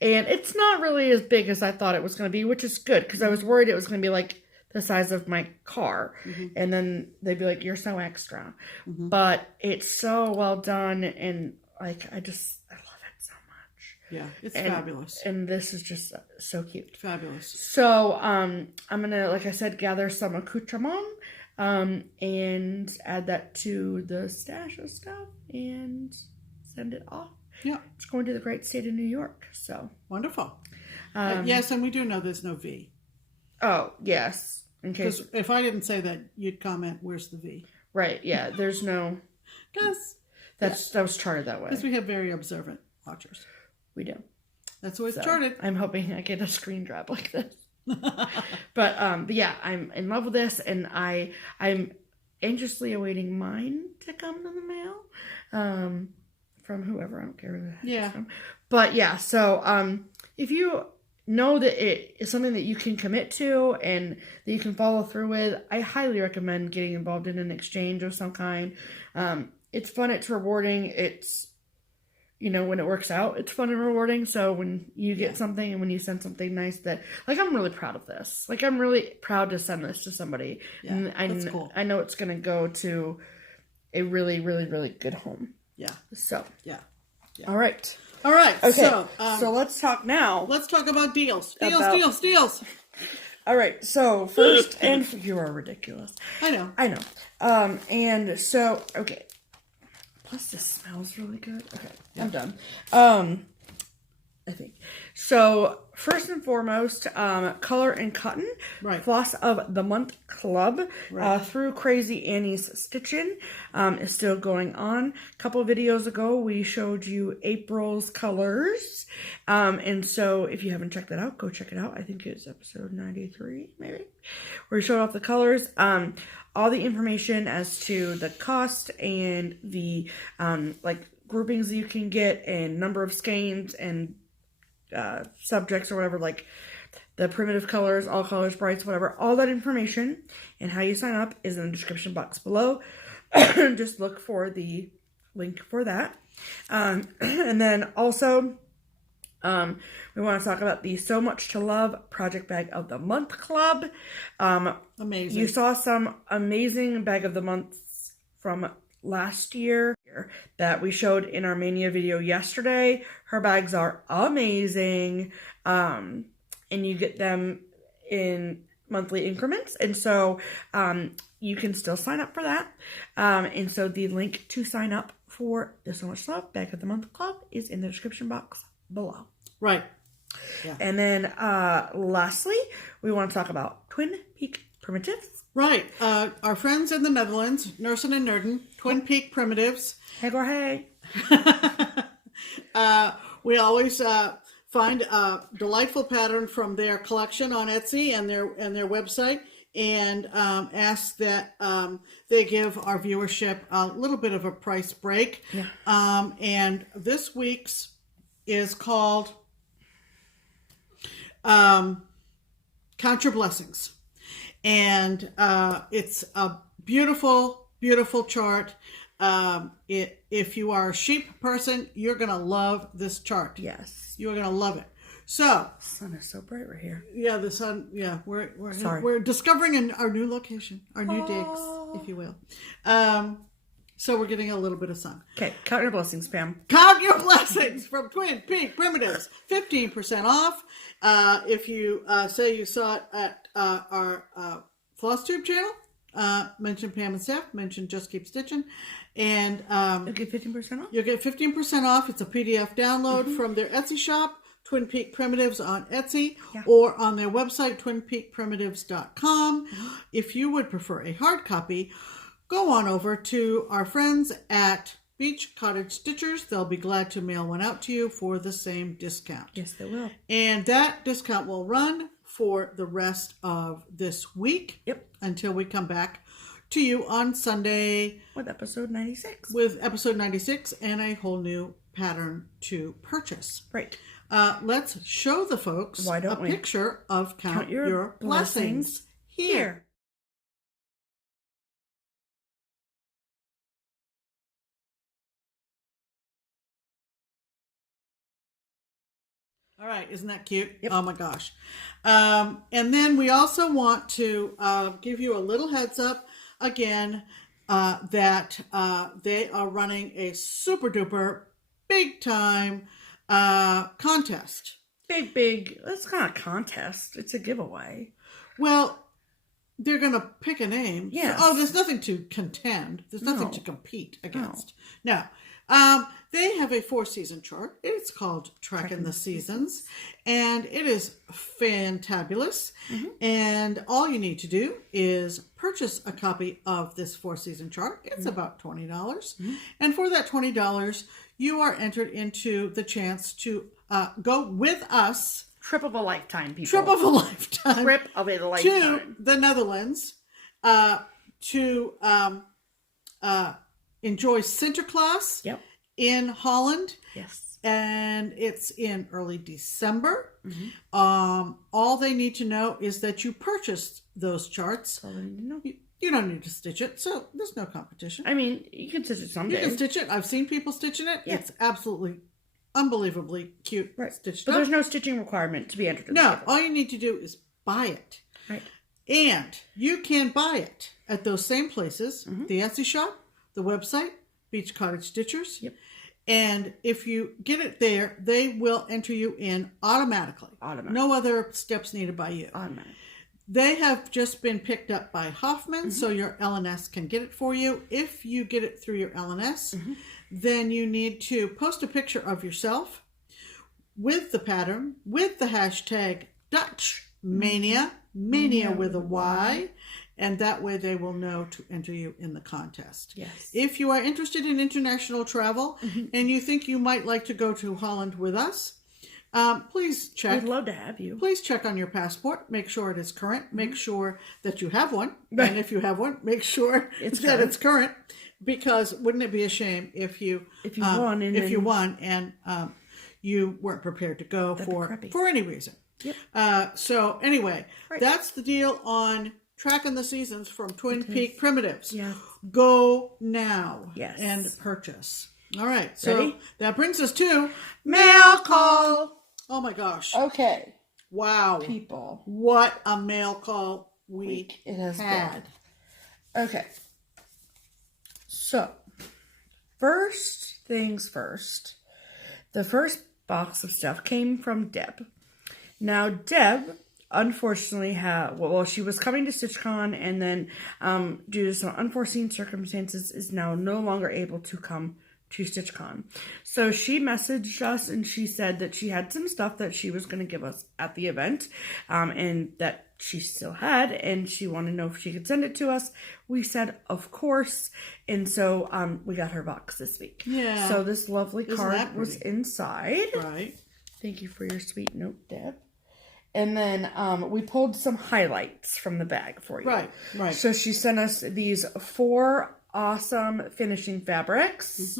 And it's not really as big as I thought it was going to be, which is good, because I was worried it was going to be like the size of my car. Mm-hmm. And then they'd be like, you're so extra. Mm-hmm. But it's so well done. And like, I love it so much. Yeah, it's fabulous. And this is just so cute. Fabulous. So, I'm going to, like I said, gather some accoutrement, and add that to the stash of stuff and send it off. Yeah. It's going to the great state of New York. So. Wonderful. Yes, and we do know there's no V. Oh, yes. Because if I didn't say that, you'd comment, where's the V? Right, yeah. There's no... Because... That was charted that way. Because we have very observant watchers. We do. That's always charted. I'm hoping I get a screen grab like this. But yeah, I'm in love with this, and I'm anxiously awaiting mine to come in the mail. From whoever, I don't care who the heck it's from. But yeah, so if you know that it is something that you can commit to and that you can follow through with, I highly recommend getting involved in an exchange of some kind. It's fun, it's rewarding, it's, when it works out, it's fun and rewarding. So when you get something and when you send something nice that, like, I'm really proud of this. Like, I'm really proud to send this to somebody. Yeah, and that's cool. I know it's going to go to a really, really, really good home. Yeah. So. Yeah. All right. All right. Okay. So let's talk now. Let's talk about deals. Deals. All right. So first, and you are ridiculous. I know. And so, okay. Plus, this smells really good. Okay. Yeah. I'm done. I think. So, first and foremost, Color and Cotton, right. Floss of the Month Club, right. Through Crazy Annie's Stitchin' is still going on. A couple videos ago, we showed you April's colors. And so, if you haven't checked that out, go check it out. I think it's episode 93, maybe, where we showed off the colors. All the information as to the cost and the, like, groupings that you can get and number of skeins and subjects or whatever, like the primitive colors, all colors, brights, whatever, all that information and how you sign up is in the description box below. Just look for the link for that. And then also, we want to talk about the SewMuch2Luv Project Bag of the Month Club. Amazing. You saw some amazing Bag of the Months from last year that we showed in our Mania video yesterday. Her bags are amazing. And you get them in monthly increments. And so you can still sign up for that. And so the link to sign up for the SewMuch2Luv Bag of the Month Club is in the description box below. Right. Yeah. And then lastly, we want to talk about Twin Peak Primitives. Right. Our friends in the Netherlands, Nursen and Nerden, Twin Peak Primitives. Hey, go hey. We always find a delightful pattern from their collection on Etsy and their website, and ask that they give our viewership a little bit of a price break. Yeah. And this week's is called Count Your Blessings. And it's a beautiful, beautiful chart. If you are a sheep person, you're going to love this chart. Yes. You're going to love it. So. The sun is so bright right here. Yeah, the sun. Yeah, we're discovering our new location, our new digs, if you will. So we're getting a little bit of sun. Okay, count your blessings, Pam. Count your blessings from Twin Peak Primitives. 15% off. If you say you saw it at our FlossTube channel, mention Pam and Steph, mention Just Keep Stitchin', and you'll get 15% off? You'll get 15% off. It's a PDF download from their Etsy shop, Twin Peak Primitives on Etsy, or on their website, twinpeakprimitives.com. If you would prefer a hard copy, go on over to our friends at Beach Cottage Stitchers. They'll be glad to mail one out to you for the same discount. Yes, they will. And that discount will run for the rest of this week. Yep. Until we come back to you on Sunday. With episode 96. With episode 96 and a whole new pattern to purchase. Right. Let's show the folks a picture of Count Your Blessings here. All right, isn't that cute? Yep. Oh my gosh. And then we also want to give you a little heads up again that they are running a super duper big time contest. Big. It's not a contest. It's a giveaway. Well, they're going to pick a name. Yes. Oh, there's nothing to contend. There's nothing to compete against. No. They have a 4-season chart. It's called Tracking the Seasons, and it is fantabulous. Mm-hmm. And all you need to do is purchase a copy of this 4-season chart. It's about $20. Mm-hmm. And for that $20, you are entered into the chance to go with us. Trip of a lifetime, people. Trip of a lifetime. Trip of a lifetime. To the Netherlands to enjoy Sinterklaas. Yep. In Holland. Yes. And it's in early December. Mm-hmm. All they need to know is that you purchased those charts. All they need to know. You don't need to stitch it, so there's no competition. I mean, you can stitch it someday. You can stitch it. I've seen people stitching it. Yeah. It's absolutely unbelievably cute. Right. Stitched but up. there's no stitching requirement to be entered in No, all you need to do is buy it. Right. And you can buy it at those same places, the Etsy shop, the website, Beach Cottage Stitchers. Yep. And if you get it there, they will enter you in automatically. No other steps needed by you. Automatic. They have just been picked up by Hoffman, so your LNS can get it for you. If you get it through your LNS, then you need to post a picture of yourself with the pattern, with the hashtag Dutch Mania, Mania with a Y, and that way they will know to enter you in the contest. Yes. If you are interested in international travel and you think you might like to go to Holland with us, please check. We'd love to have you. Please check on your passport. Make sure it is current. Make sure that you have one. And if you have one, make sure it's current. Because wouldn't it be a shame if you won and you weren't prepared to go for any reason. Yep. So anyway, that's the deal on tracking the seasons from Twin Peak Primitives. Yeah. Go now and purchase. All right. So ready? That brings us to Mail call. Oh my gosh. Okay. Wow. People. What a mail call week it has had. Been. Okay. So, first things first. The first box of stuff came from Deb. Now, Deb, unfortunately, she was coming to StitchCon and then, due to some unforeseen circumstances, is now no longer able to come to StitchCon. So she messaged us and she said that she had some stuff that she was going to give us at the event, and that she still had, and she wanted to know if she could send it to us. We said, of course. And so we got her box this week. Yeah. So this lovely card was inside. Right. Thank you for your sweet note, Deb. And then we pulled some highlights from the bag for you. Right. So she sent us these 4 awesome finishing fabrics.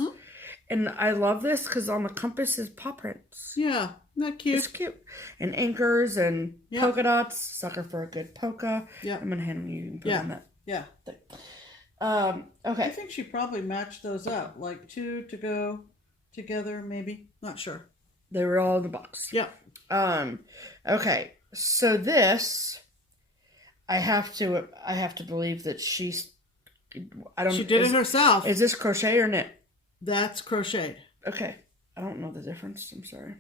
And I love this because on the compass is paw prints. Yeah. Isn't that cute? It's cute. And anchors and polka dots. Sucker for a good polka. Yeah. I'm going to hand them you and put on that. Yeah. Okay. I think she probably matched those up. Like 2 to go together, maybe. Not sure. They were all in the box. Yeah. Okay. So this, I have to believe that she did it herself. Is this crochet or knit? That's crocheted. Okay. I don't know the difference. I'm sorry.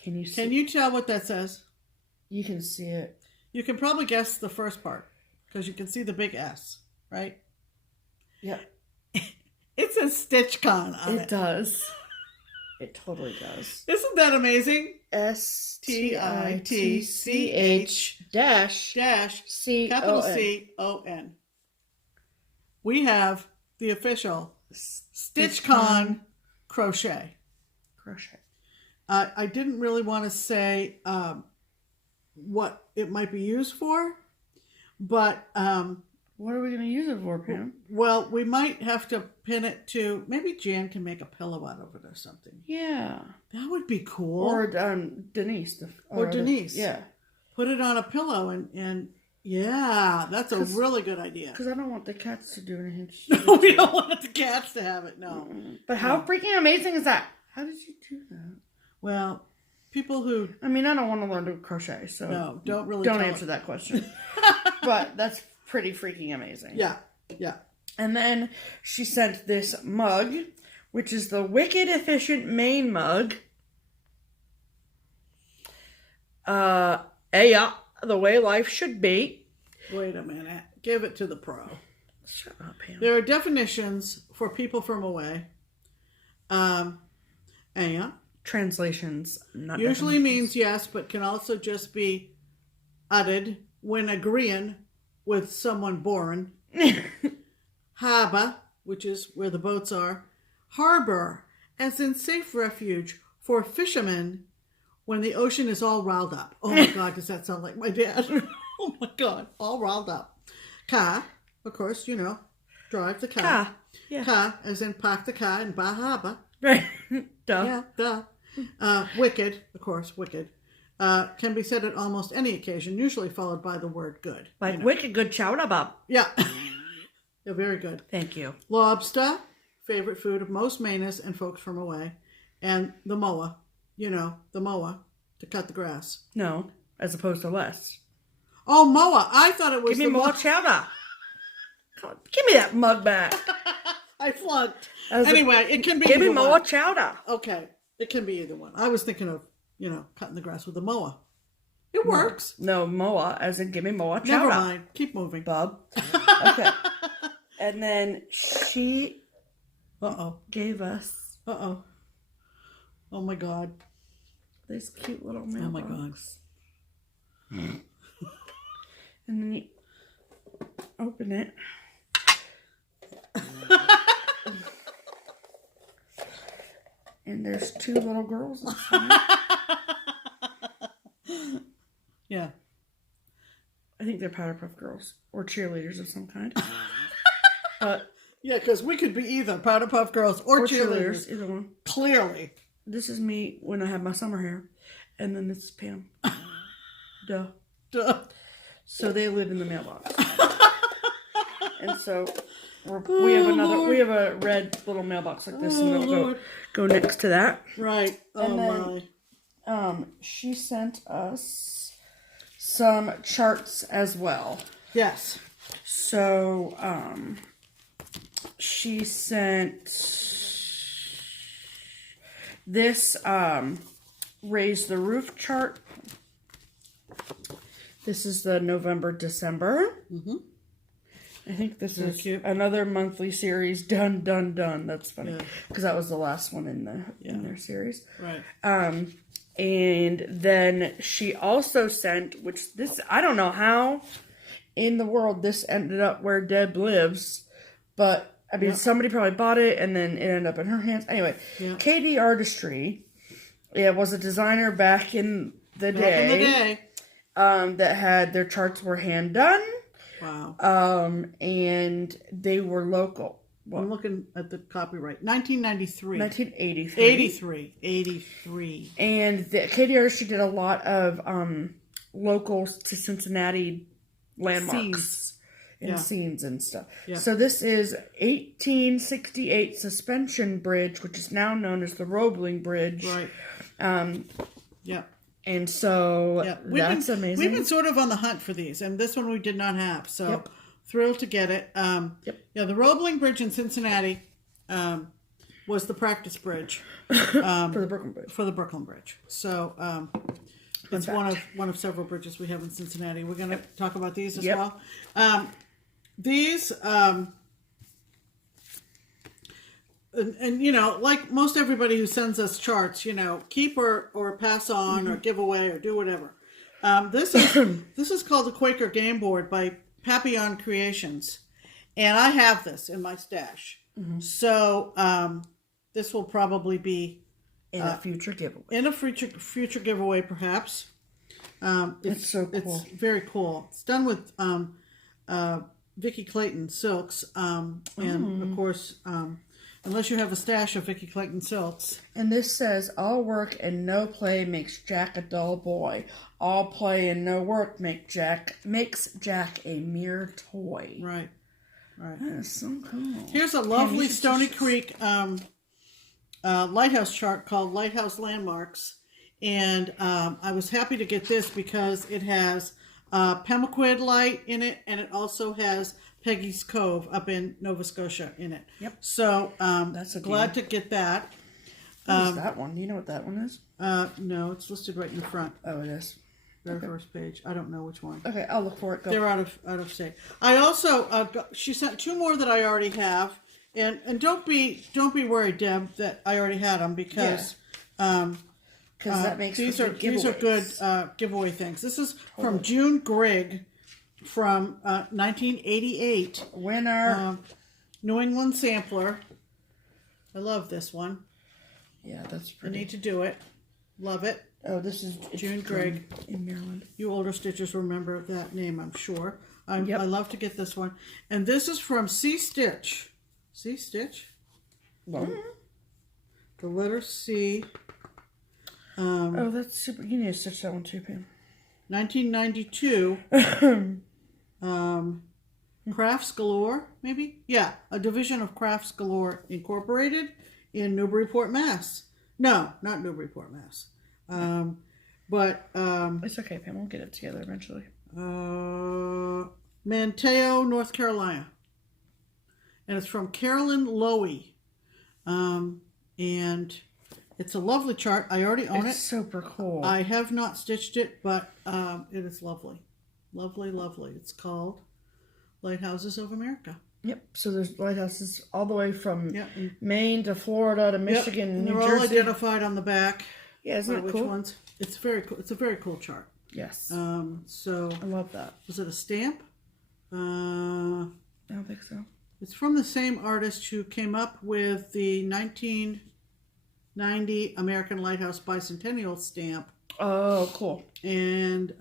Can you see? Can you tell what that says? You can see it. You can probably guess the first part because you can see the big S, right? Yeah. It says StitchCon on it. It does. It totally does. Isn't that amazing? STITCH dash capital CON. We have the official StitchCon crochet. I didn't really want to say what it might be used for, but what are we going to use it for, Pam? Well, we might have to pin it to, maybe Jan can make a pillow out of it or something. Yeah. That would be cool. Or Denise. Denise. Yeah. Put it on a pillow and yeah, that's a really good idea. Because I don't want the cats to do anything. No, we don't want the cats to have it, no. But how freaking amazing is that? How did you do that? Well, people who... I mean, I don't want to learn to crochet, so... No, don't answer that question. But that's pretty freaking amazing. Yeah. And then she sent this mug, which is the Wicked Efficient Main mug. The way life should be. Wait a minute. Give it to the pro. Shut up, Pam. There are definitions for people from away. Translations. Not usually means yes, but can also just be uttered when agreeing with someone born. Harbor, which is where the boats are. Harbor, as in safe refuge for fishermen when the ocean is all riled up. Oh my God, does that sound like my dad? Oh my God, all riled up. Car, of course, drive the car. Car, yeah. Car, as in park the car in Bar Harbor. Right. Duh. Yeah, duh. Wicked, of course, wicked. Can be said at almost any occasion, usually followed by the word good. Like wicked good chowder bob. Yeah. Yeah, very good. Thank you. Lobster, favorite food of most Mainers and folks from away. And the mower, the mower to cut the grass. No, as opposed to less. Oh, mower. I thought it was Give me more chowder. Give me that mug back. I flunked. Anyway, it can be give me either more one. chowder. Okay, it can be either one. I was thinking of, cutting the grass with a mower. It works. No, moa, as in give me more chowder. Never mind. Keep moving. Bub. Okay. And then she gave us... Oh my God. This cute little mailbox. Oh my God. And then you open it. And there's 2 little girls inside. Yeah. I think they're Powder Puff Girls or cheerleaders of some kind. Yeah, because we could be either Powder Puff Girls or cheerleaders. Either one. Clearly. This is me when I have my summer hair. And then this is Pam. Duh. So they live in the mailbox. And so we have a red little mailbox like this, and it'll go next to that. Right. And then, she sent us some charts as well. Yes. So, she sent this, Raise the Roof chart. This is the November-December. Mm-hmm. I think this is cute. Another monthly series. Done. That's funny. Because that was the last one in their series. Right. And then she also sent, which this, I don't know how in the world this ended up where Deb lives, but I mean, somebody probably bought it and then it ended up in her hands. Anyway, Katie Artistry, was a designer back in the day. That had their charts were hand done. Wow. And they were local. I'm looking at the copyright. 1993. 1983. 83. And Katie Artistry did a lot of local to Cincinnati landmarks and scenes and stuff. Yeah. So this is 1868 Suspension Bridge, which is now known as the Roebling Bridge. Right. Yeah. And so that's amazing. We've been sort of on the hunt for these, and this one we did not have. So thrilled to get it. Yeah, the Roebling Bridge in Cincinnati was the practice bridge for the Brooklyn Bridge. For the Brooklyn Bridge. So it's one of several bridges we have in Cincinnati. We're going to talk about these as well. These. And like most everybody who sends us charts, keep or pass on or give away or do whatever. This is called the Quaker Game Board by Papillon Creations, and I have this in my stash. Mm-hmm. So this will probably be in a future giveaway. In a future giveaway, perhaps. It's so cool. It's very cool. It's done with Vikki Clayton silks, and of course. Unless you have a stash of Vikki Clayton silks. And this says, all work and no play makes Jack a dull boy. All play and no work makes Jack a mere toy. Right. That is so cool. Here's a lovely Stony Creek lighthouse chart called Lighthouse Landmarks. And I was happy to get this because it has Pemaquid Light in it, and it also has Peggy's Cove up in Nova Scotia in it. Yep. So that's glad to get that. What is that one? Do you know what that one is? No, it's listed right in the front. Oh, it is. Very first page. I don't know which one. Okay, I'll look for it. Go. They're out of state. I also she sent 2 more that I already have, and don't be worried, Deb, that I already had them because that makes these are good giveaway things. This is from June Grigg. From 1988. Winner. New England Sampler. I love this one. Yeah, that's pretty. I need to do it. Love it. Oh, this is June Grigg. In Maryland. You older stitchers remember that name, I'm sure. I love to get this one. And this is from C Stitch. C Stitch? Mm-hmm. The letter C. Oh, that's super. You need to stitch that one too, Pam. 1992. Crafts Galore, maybe? Yeah, a division of Crafts Galore Incorporated in Newburyport, Mass. No, not Newburyport, Mass. But it's okay, Pam. We'll get it together eventually. Manteo, North Carolina. and it's from Carolyn Lowy. And it's a lovely chart. I already own it. It's super cool. I have not stitched it, but it is lovely. Lovely, lovely. It's called Lighthouses of America. Yep. So there's lighthouses all the way from Maine to Florida to Michigan, and New they're Jersey. all identified on the back. Yeah, isn't that cool? Which ones? It's very cool. It's a very cool chart. Yes. So I love that. Was it a stamp? I don't think so. It's from the same artist who came up with the 1990 American Lighthouse Bicentennial stamp. Oh, cool. And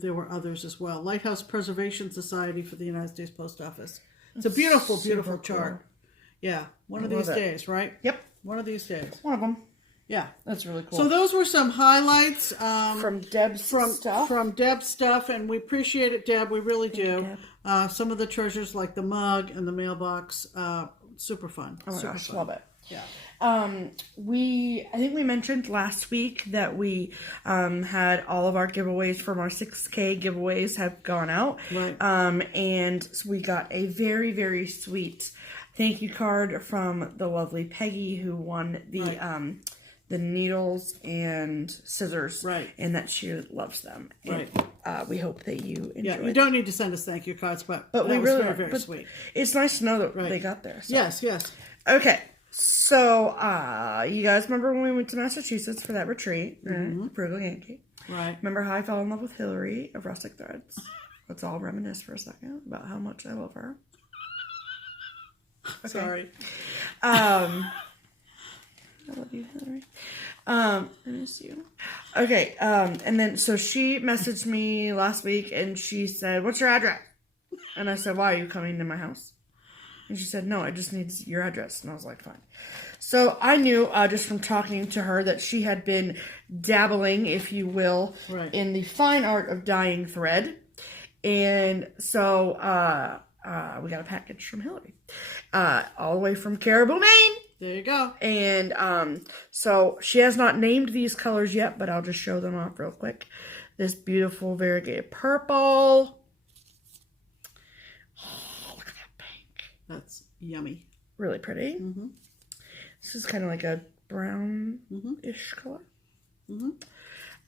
there were others as well. Lighthouse Preservation Society for the United States Post Office. It's a beautiful, beautiful chart. Cool. Yeah. One of these days, right? Yep. One of these days. One of them. Yeah. That's really cool. So those were some highlights. From Deb's stuff. From Deb's stuff. And we appreciate it, Deb. We really do. Some of the treasures like the mug and the mailbox. Super fun. Oh my super gosh, fun. love it. Yeah. I think we mentioned last week that we had all of our giveaways from our 6K giveaways have gone out. Right. And so we got a very, very sweet thank you card from the lovely Peggy, who won the needles and scissors. Right. And that she loves them. Right. And, we hope that you enjoy. Yeah, you don't need to send us thank you cards, but we was really very, very sweet. It's nice to know that they got there. So. Yes, yes. Okay. So, you guys remember when we went to Massachusetts for that retreat, right? Frugal Yankee. Right. Remember how I fell in love with Hillery of Rustic Threads? Let's all reminisce for a second about how much I love her. Okay. Sorry. I love you, Hillery. I miss you. Okay, and then, so she messaged me last week, and she said, "What's your address?" And I said, "Why, are you coming to my house?" And she said, "No, I just need your address." And I was like, "Fine." So I knew just from talking to her that she had been dabbling, if you will, in the fine art of dyeing thread. And so we got a package from Hillery, all the way from Caribou, Maine. There you go. And so she has not named these colors yet, but I'll just show them off real quick. This beautiful variegated purple. That's yummy. Really pretty. Mm-hmm. This is kind of like a brownish color. Mm-hmm.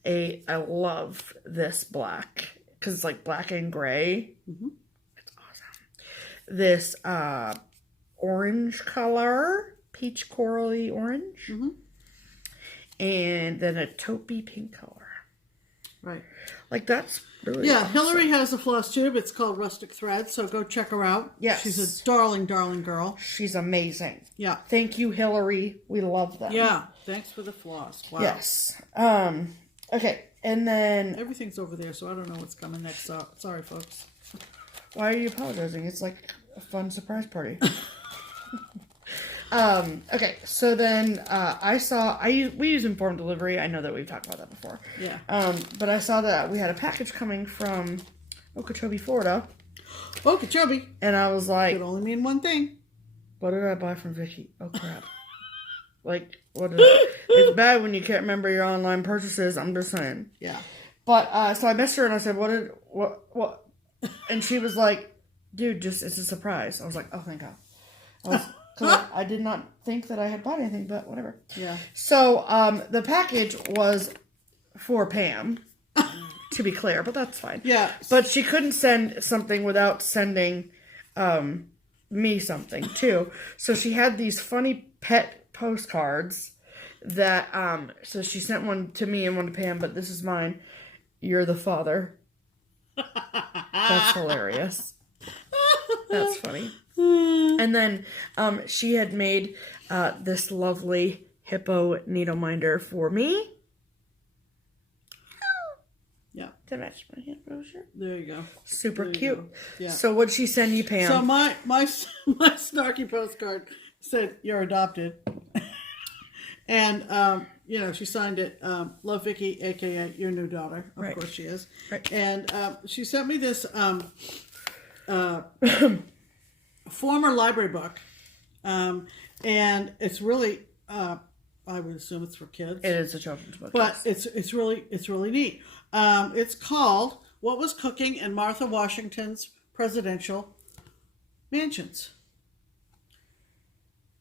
I love this black because it's like black and gray. Mm-hmm. It's awesome. This orange color, peach corally orange, and then a taupey pink color. Right. Like that's really awesome. Hillery has a FlossTube. It's called Rustic Threads, so go check her out. Yes. She's a darling, darling girl. She's amazing. Yeah. Thank you, Hillery. We love them. Yeah. Thanks for the floss. Wow. Yes. Okay, and then everything's over there, so I don't know what's coming next. So, sorry, folks. Why are you apologizing? It's like a fun surprise party. Okay, so then we use informed delivery. I know that we've talked about that before. Yeah. But I saw that we had a package coming from Okeechobee, Florida. Okeechobee. And I was like, could only mean one thing. What did I buy from Vikki? Oh crap. Like, what is it? It's bad when you can't remember your online purchases. I'm just saying. Yeah. But so I messaged her and I said, what? And she was like, dude, it's a surprise. I was like, oh, thank God. Because I did not think that I had bought anything, but whatever. Yeah. So the package was for Pam, to be clear, but that's fine. Yeah. But she couldn't send something without sending me something too. So she had these funny pet postcards that so she sent one to me and one to Pam, but this is mine. You're the father. That's hilarious. That's funny. And then she had made this lovely hippo needle minder for me. Yeah. To match my hand brochure. There you go. Super cute. Yeah. So what'd she send you, Pam? So my snarky postcard said, "You're adopted." And, she signed it, Love Vikki, a.k.a. your new daughter. Of course she is. Right. And she sent me this former library book. And it's really, I would assume it's for kids. It is a children's book. But it's really neat. It's called What Was Cooking in Martha Washington's Presidential Mansions.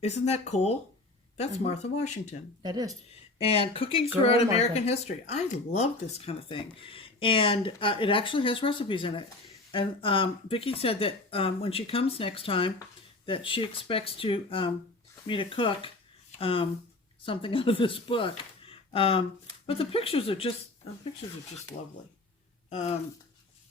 Isn't that cool? That's Martha Washington. That is. And Cooking Throughout American History. I love this kind of thing. And it actually has recipes in it. And Vikki said that when she comes next time, that she expects me to cook something out of this book. But the pictures are just lovely.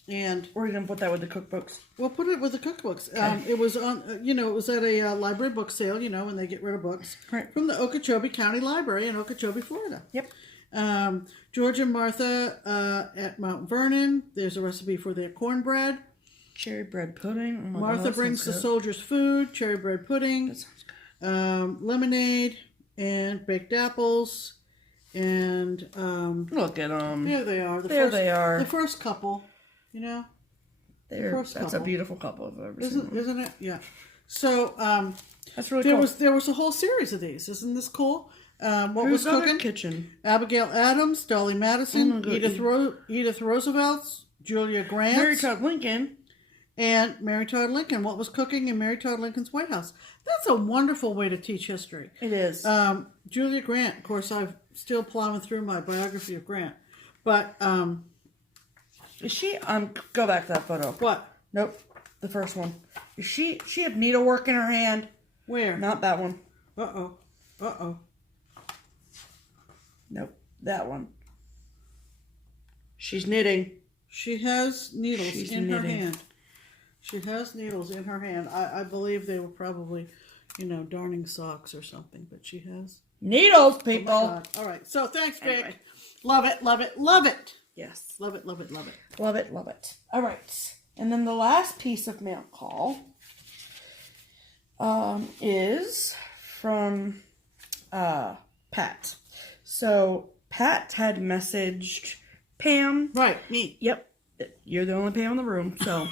And we're gonna put that with the cookbooks. We'll put it with the cookbooks. It was on, it was at a library book sale. When they get rid of books, right, from the Okeechobee County Library in Okeechobee, Florida. Yep. George and Martha at Mount Vernon. There's a recipe for their cornbread. Cherry bread pudding. Oh Martha brings the soldiers food. Cherry bread pudding. That sounds good. Lemonade and baked apples. And look at them. There they are. They are. The first couple. That's a beautiful couple if I've ever seen them. Isn't it? Yeah. So that's really cool. There was a whole series of these. Isn't this cool? What Who's was cooking? Kitchen? Abigail Adams, Dolly Madison, Edith Roosevelt, Julia Grant, Mary Todd Lincoln, and Mary Todd Lincoln. What was cooking in Mary Todd Lincoln's White House? That's a wonderful way to teach history. It is. Julia Grant. Of course, I'm still plowing through my biography of Grant, but is she? Go back to that photo. What? Nope. The first one. Is she have needlework in her hand? Where? Not that one. Uh-oh. Nope. That one. She's knitting. She has needles in her hand. She has needles in her hand. I believe they were probably, darning socks or something, but she has needles, people. Oh my God. All right. So thanks, Vic. Anyway. Love it, love it, love it. Yes. Love it, love it, love it. Love it, love it. All right. And then the last piece of mail call is from Pat. So Pat had messaged Pam. Right, me. Yep. You're the only Pam in the room, so.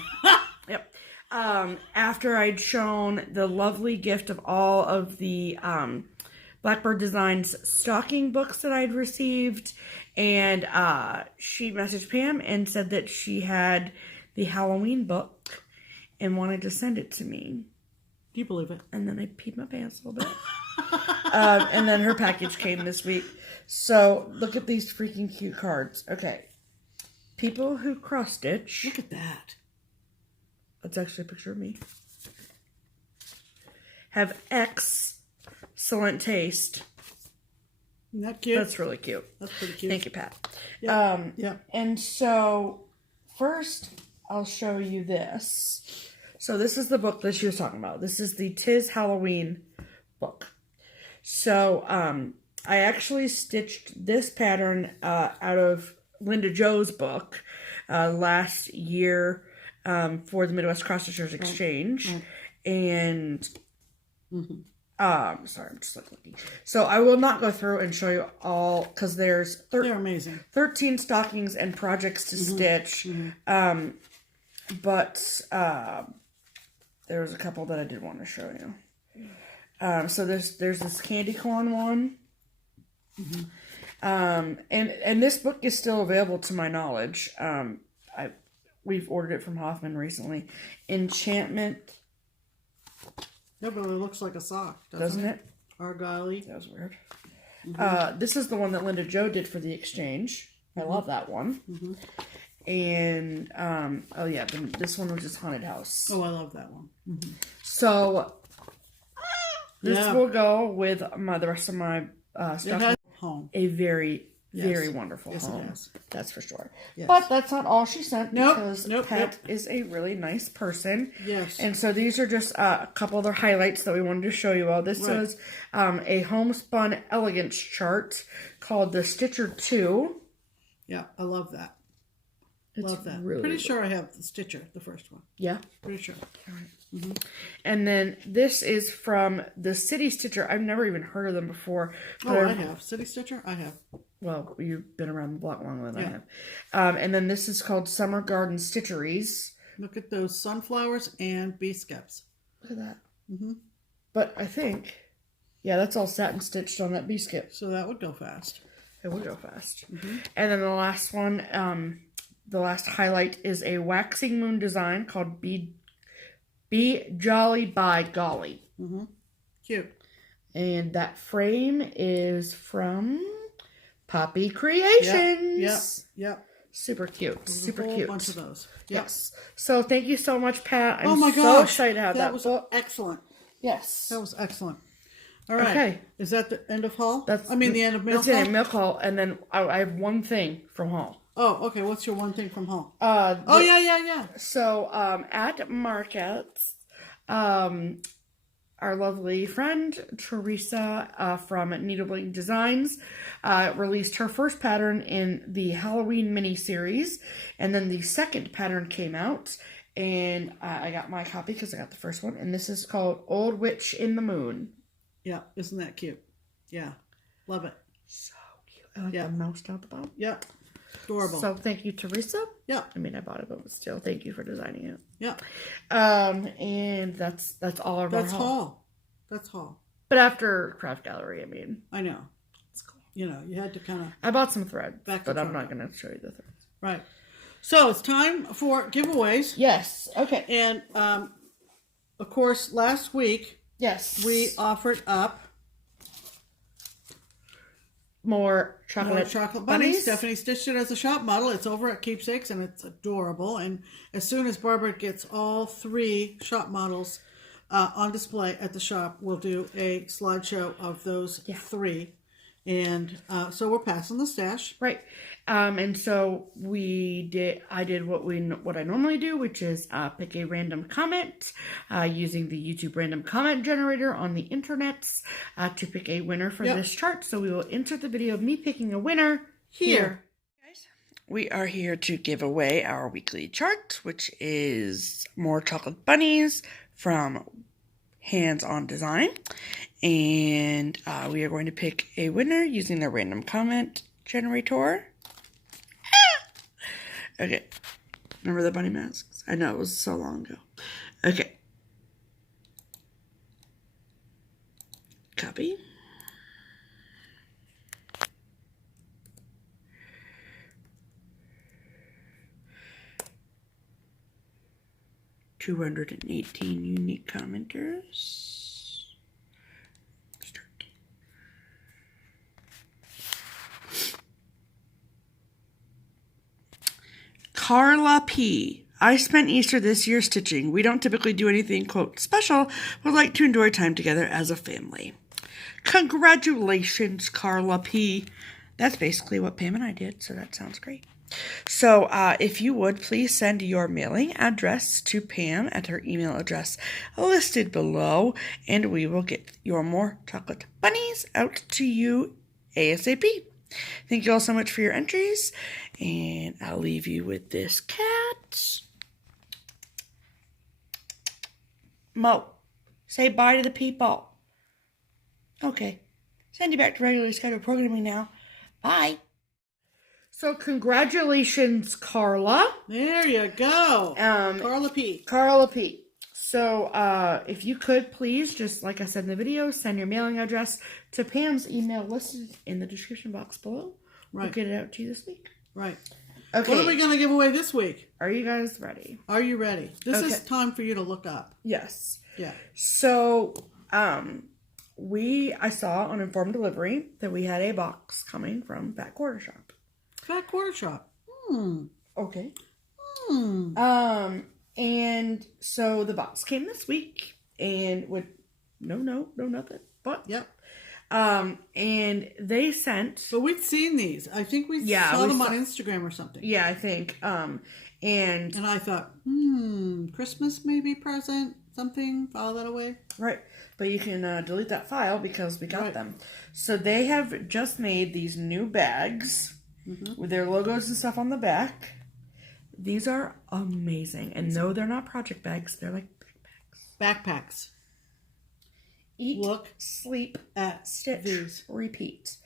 Yep. After I'd shown the lovely gift of all of the Blackbird Designs stocking books that I'd received, and she messaged Pam and said that she had the Halloween book and wanted to send it to me. Do you believe it? And then I peed my pants a little bit. And then her package came this week. So look at these freaking cute cards. Okay. People who cross stitch. Look at that. That's actually a picture of me. Have excellent taste. Isn't that cute? That's really cute. That's pretty cute. Thank you, Pat. Yeah. Yeah. And so first I'll show you this. So this is the book that she was talking about. This is the Tues Halloween book. So I actually stitched this pattern out of Linda Jo's book last year for the Midwest Cross Stitchers Exchange. Right. And sorry, I'm just looking. So I will not go through and show you all because there's they're amazing. 13 stockings and projects to stitch. But there was a couple that I did want to show you. So there's this candy corn one. And this book is still available to my knowledge. We've ordered it from Hoffman recently. Enchantment. No, but it looks like a sock, doesn't it? Argyle. That was weird. This is the one that Linda Jo did for the exchange. I love that one. And oh yeah, this one was just Haunted House. Oh, I love that one. So this will go with the rest of my stuff. Home. A very wonderful home. That's for sure. Yes. But that's not all she sent because Nope. Pat is a really nice person. Yes. And so these are just a couple other highlights that we wanted to show you all. This is a homespun elegance chart called the Stitcher 2. Yeah, I love that. Love that. Really Pretty sure I have the Stitcher, the first one. Yeah. Pretty sure. All right. And then this is from the City Stitcher. I've never even heard of them before. Oh, I have. City Stitcher? I have. Well, you've been around the block longer than I have. And then this is called Summer Garden Stitcheries. Look at those sunflowers and bee skeps. Look at that. But I think, that's all satin stitched on that bee skip. So that would go fast. It would go fast. And then the last one, the last highlight is a waxing moon design called Be Jolly by Golly. Cute. And that frame is from Poppy Creations. Yep. Super cute. There's Super a whole cute. bunch of those. Yep. Yes. So thank you so much, Pat. I'm oh my so gosh, excited to have that was book. excellent. Yes. That was excellent. All right. Okay. Is that the end of haul? The end of mail That's haul. That's the end of mail haul. And then I have one thing from haul. Oh, okay. What's your one thing from haul? Yeah. So, at Markets, our lovely friend Teresa from Needleblade Designs released her first pattern in the Halloween mini series, and then the second pattern came out, and I got my copy because I got the first one, and this is called Old Witch in the Moon. Yeah, isn't that cute? Yeah, love it. So cute. I like the mouse down the bottom. Yeah, adorable. So thank you, Teresa. Yeah, I mean I bought it, but still, thank you for designing it. Yeah. And that's all of our haul. That's haul. But after Craft Gallery, I mean, I know. It's cool. You know, you had to kind of. I bought some thread, but I'm not going to show you the threads. Right. So it's time for giveaways. Yes. Okay. And of course, last week. Yes. We offered up more chocolate bunnies. Stephanie stitched it as a shop model. It's over at Keepsakes and it's adorable. And as soon as Barbara gets all 3 shop models on display at the shop, we'll do a slideshow of those 3. And so we're passing the stash. Right. And so I did what I normally do, which is pick a random comment using the YouTube random comment generator on the internets to pick a winner for this chart. So we will insert the video of me picking a winner here. Guys, we are here to give away our weekly chart, which is more chocolate bunnies from Hands on Design. And we are going to pick a winner using the random comment generator. Okay. Remember the bunny masks? I know, it was so long ago. Okay. Copy. $218 unique commenters. Carla P. I spent Easter this year stitching. We don't typically do anything, quote, special, but like to enjoy time together as a family. Congratulations, Carla P. That's basically what Pam and I did, so that sounds great. So if you would, please send your mailing address to Pam at her email address listed below, and we will get your more chocolate bunnies out to you ASAP. Thank you all so much for your entries, and I'll leave you with this cat. Mo, say bye to the people. Okay, send you back to regularly scheduled programming now. Bye. So congratulations, Carla. There you go. Carla P. Carla P. So if you could please, just like I said in the video, send your mailing address to Pam's email listed in the description box below. Right. We'll get it out to you this week. Right. Okay. What are we going to give away this week? Are you guys ready? Are you ready? This is time for you to look up. Yes. Yeah. So I saw on Informed Delivery that we had a box coming from Fat Quarter Shop. Fat Quarter Shop. Okay. And so the box came this week, and with no nothing. But and they sent. But we'd seen these. I think we saw them on Instagram or something. Yeah, I think. And I thought, Christmas maybe present, something. File that away. Right, but you can delete that file because we got them. So they have just made these new bags with their logos and stuff on the back. These are amazing. And no, they're not project bags. They're like backpacks. Eat, look, sleep, stitch, these. Repeat.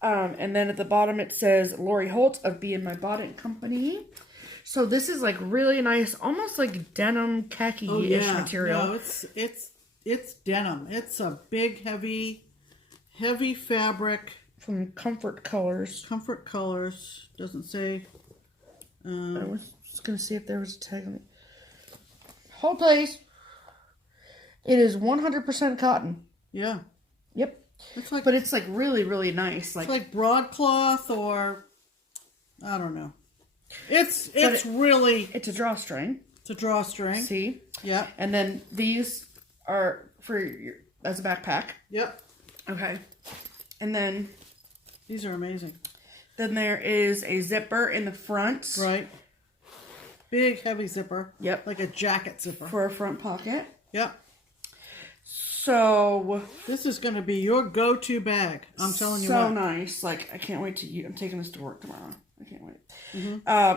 And then at the bottom it says Lori Holt of Be In My Bonnet Company. So this is like really nice, almost like denim khaki-ish material. No, it's denim. It's a big, heavy fabric. From Comfort Colors. Comfort Colors. Doesn't say. I was just going to see if there was a tag on it. Hold please. It is 100% cotton. Yeah. Yep. It's like, but it's like really, really nice. It's like broadcloth or I don't know. It's really. It's a drawstring. It's a drawstring. See? Yeah. And then these are as a backpack. Yep. Okay. And then these are amazing. Then there is a zipper in the front. Right. Big, heavy zipper. Yep. Like a jacket zipper. For a front pocket. Yep. So this is going to be your go-to bag. I'm telling you what. So nice. Like, I can't wait to use. I'm taking this to work tomorrow. I can't wait.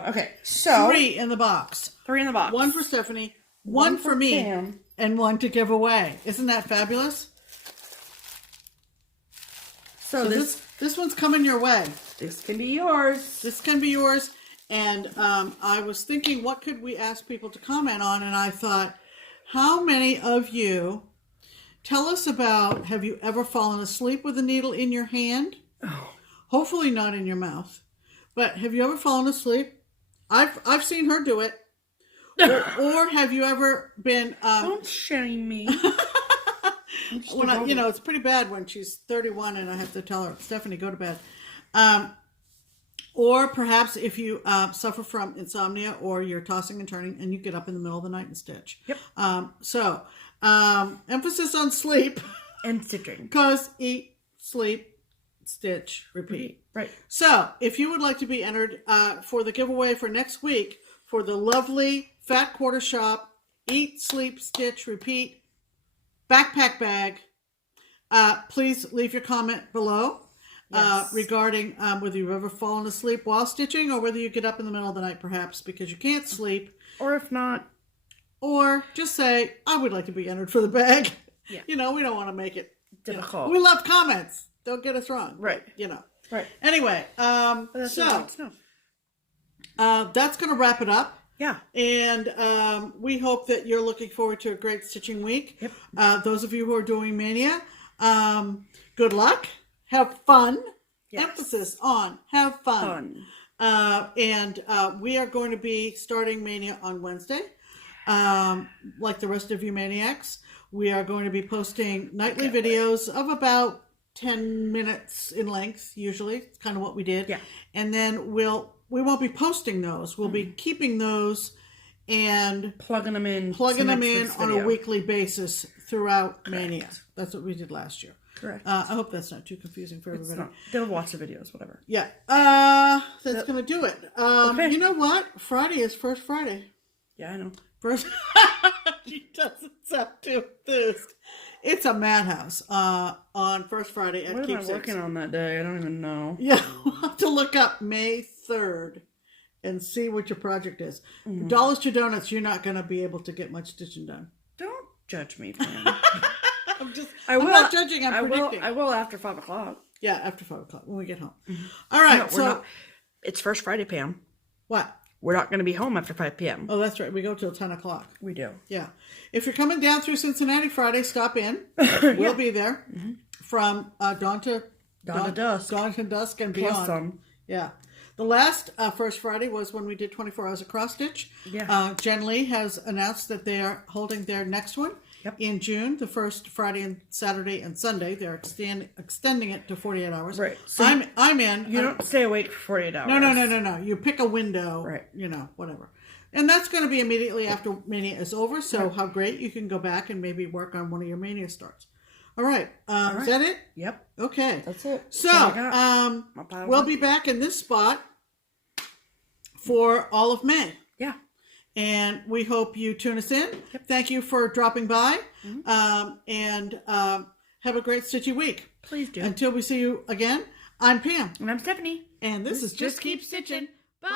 Okay, so 3 in the box. 3 in the box. 1 for Stephanie, 1 for me, Pam. and 1 to give away. Isn't that fabulous? So this one's coming your way. This can be yours. This can be yours. And I was thinking, what could we ask people to comment on? And I thought, how many of you tell us about, have you ever fallen asleep with a needle in your hand? Oh. Hopefully not in your mouth. But have you ever fallen asleep? I've seen her do it. Or have you ever been... Don't shame me. When it's pretty bad when she's 31 and I have to tell her, Stephanie, go to bed. Or perhaps if you suffer from insomnia or you're tossing and turning and you get up in the middle of the night and stitch. Yep. Emphasis on sleep. And stitching. Because eat, sleep, stitch, repeat. Right. So if you would like to be entered for the giveaway for next week for the lovely Fat Quarter Shop Eat, Sleep, Stitch, Repeat backpack bag, please leave your comment below. Yes. Regarding whether you've ever fallen asleep while stitching or whether you get up in the middle of the night perhaps because you can't sleep. Or if not. Or just say, I would like to be entered for the bag. Yeah. We don't want to make it difficult. We love comments. Don't get us wrong. Right. But, Right. Anyway, that's going to wrap it up. Yeah. And we hope that you're looking forward to a great stitching week. Yep. Those of you who are doing Mania, good luck. Have fun. Yes. Emphasis on have fun. And we are going to be starting Mania on Wednesday. Like the rest of you maniacs, we are going to be posting nightly videos of about 10 minutes in length, usually. It's kind of what we did. Yeah. And then we won't be posting those. We'll be keeping those and plugging them in on a weekly basis throughout Mania. That's what we did last year. Correct. I hope that's not too confusing for everybody. Not. They'll watch the videos, whatever. Yeah. That's going to do it. Okay. You know what? Friday is First Friday. Yeah, I know. First, she doesn't sound too enthused. It's a madhouse on First Friday at Keepsakes. What am I working on that day? I don't even know. Yeah, we'll have to look up May 3rd and see what your project is. Dollars to donuts, you're not going to be able to get much stitching done. Don't judge me, Pam. I'm not judging, I'm predicting. I will after 5 o'clock. Yeah, after 5 o'clock when we get home. All right, it's First Friday, Pam. What? We're not going to be home after 5 p.m. Oh, that's right. We go till 10 o'clock. We do. Yeah. If you're coming down through Cincinnati Friday, stop in. We'll be there from dawn to dusk. Dawn to dusk and beyond. Plus some. Yeah. The last First Friday was when we did 24 hours of cross stitch. Yeah. Jen Lee has announced that they are holding their next one in June, the first Friday and Saturday and Sunday. They're extending it to 48 hours. Right. So I'm in. You don't stay awake for 48 hours. No. You pick a window. Right. Whatever. And that's going to be immediately after Mania is over. So how great. You can go back and maybe work on one of your Mania starts. All right. Is that it? Yep. Okay. That's it. So, we'll be back in this spot for all of May. Yeah. And we hope you tune us in. Yep. Thank you for dropping by. And have a great stitchy week. Please do. Until we see you again, I'm Pam. And I'm Stephanie. And this is Just Keep Stitching. Bye.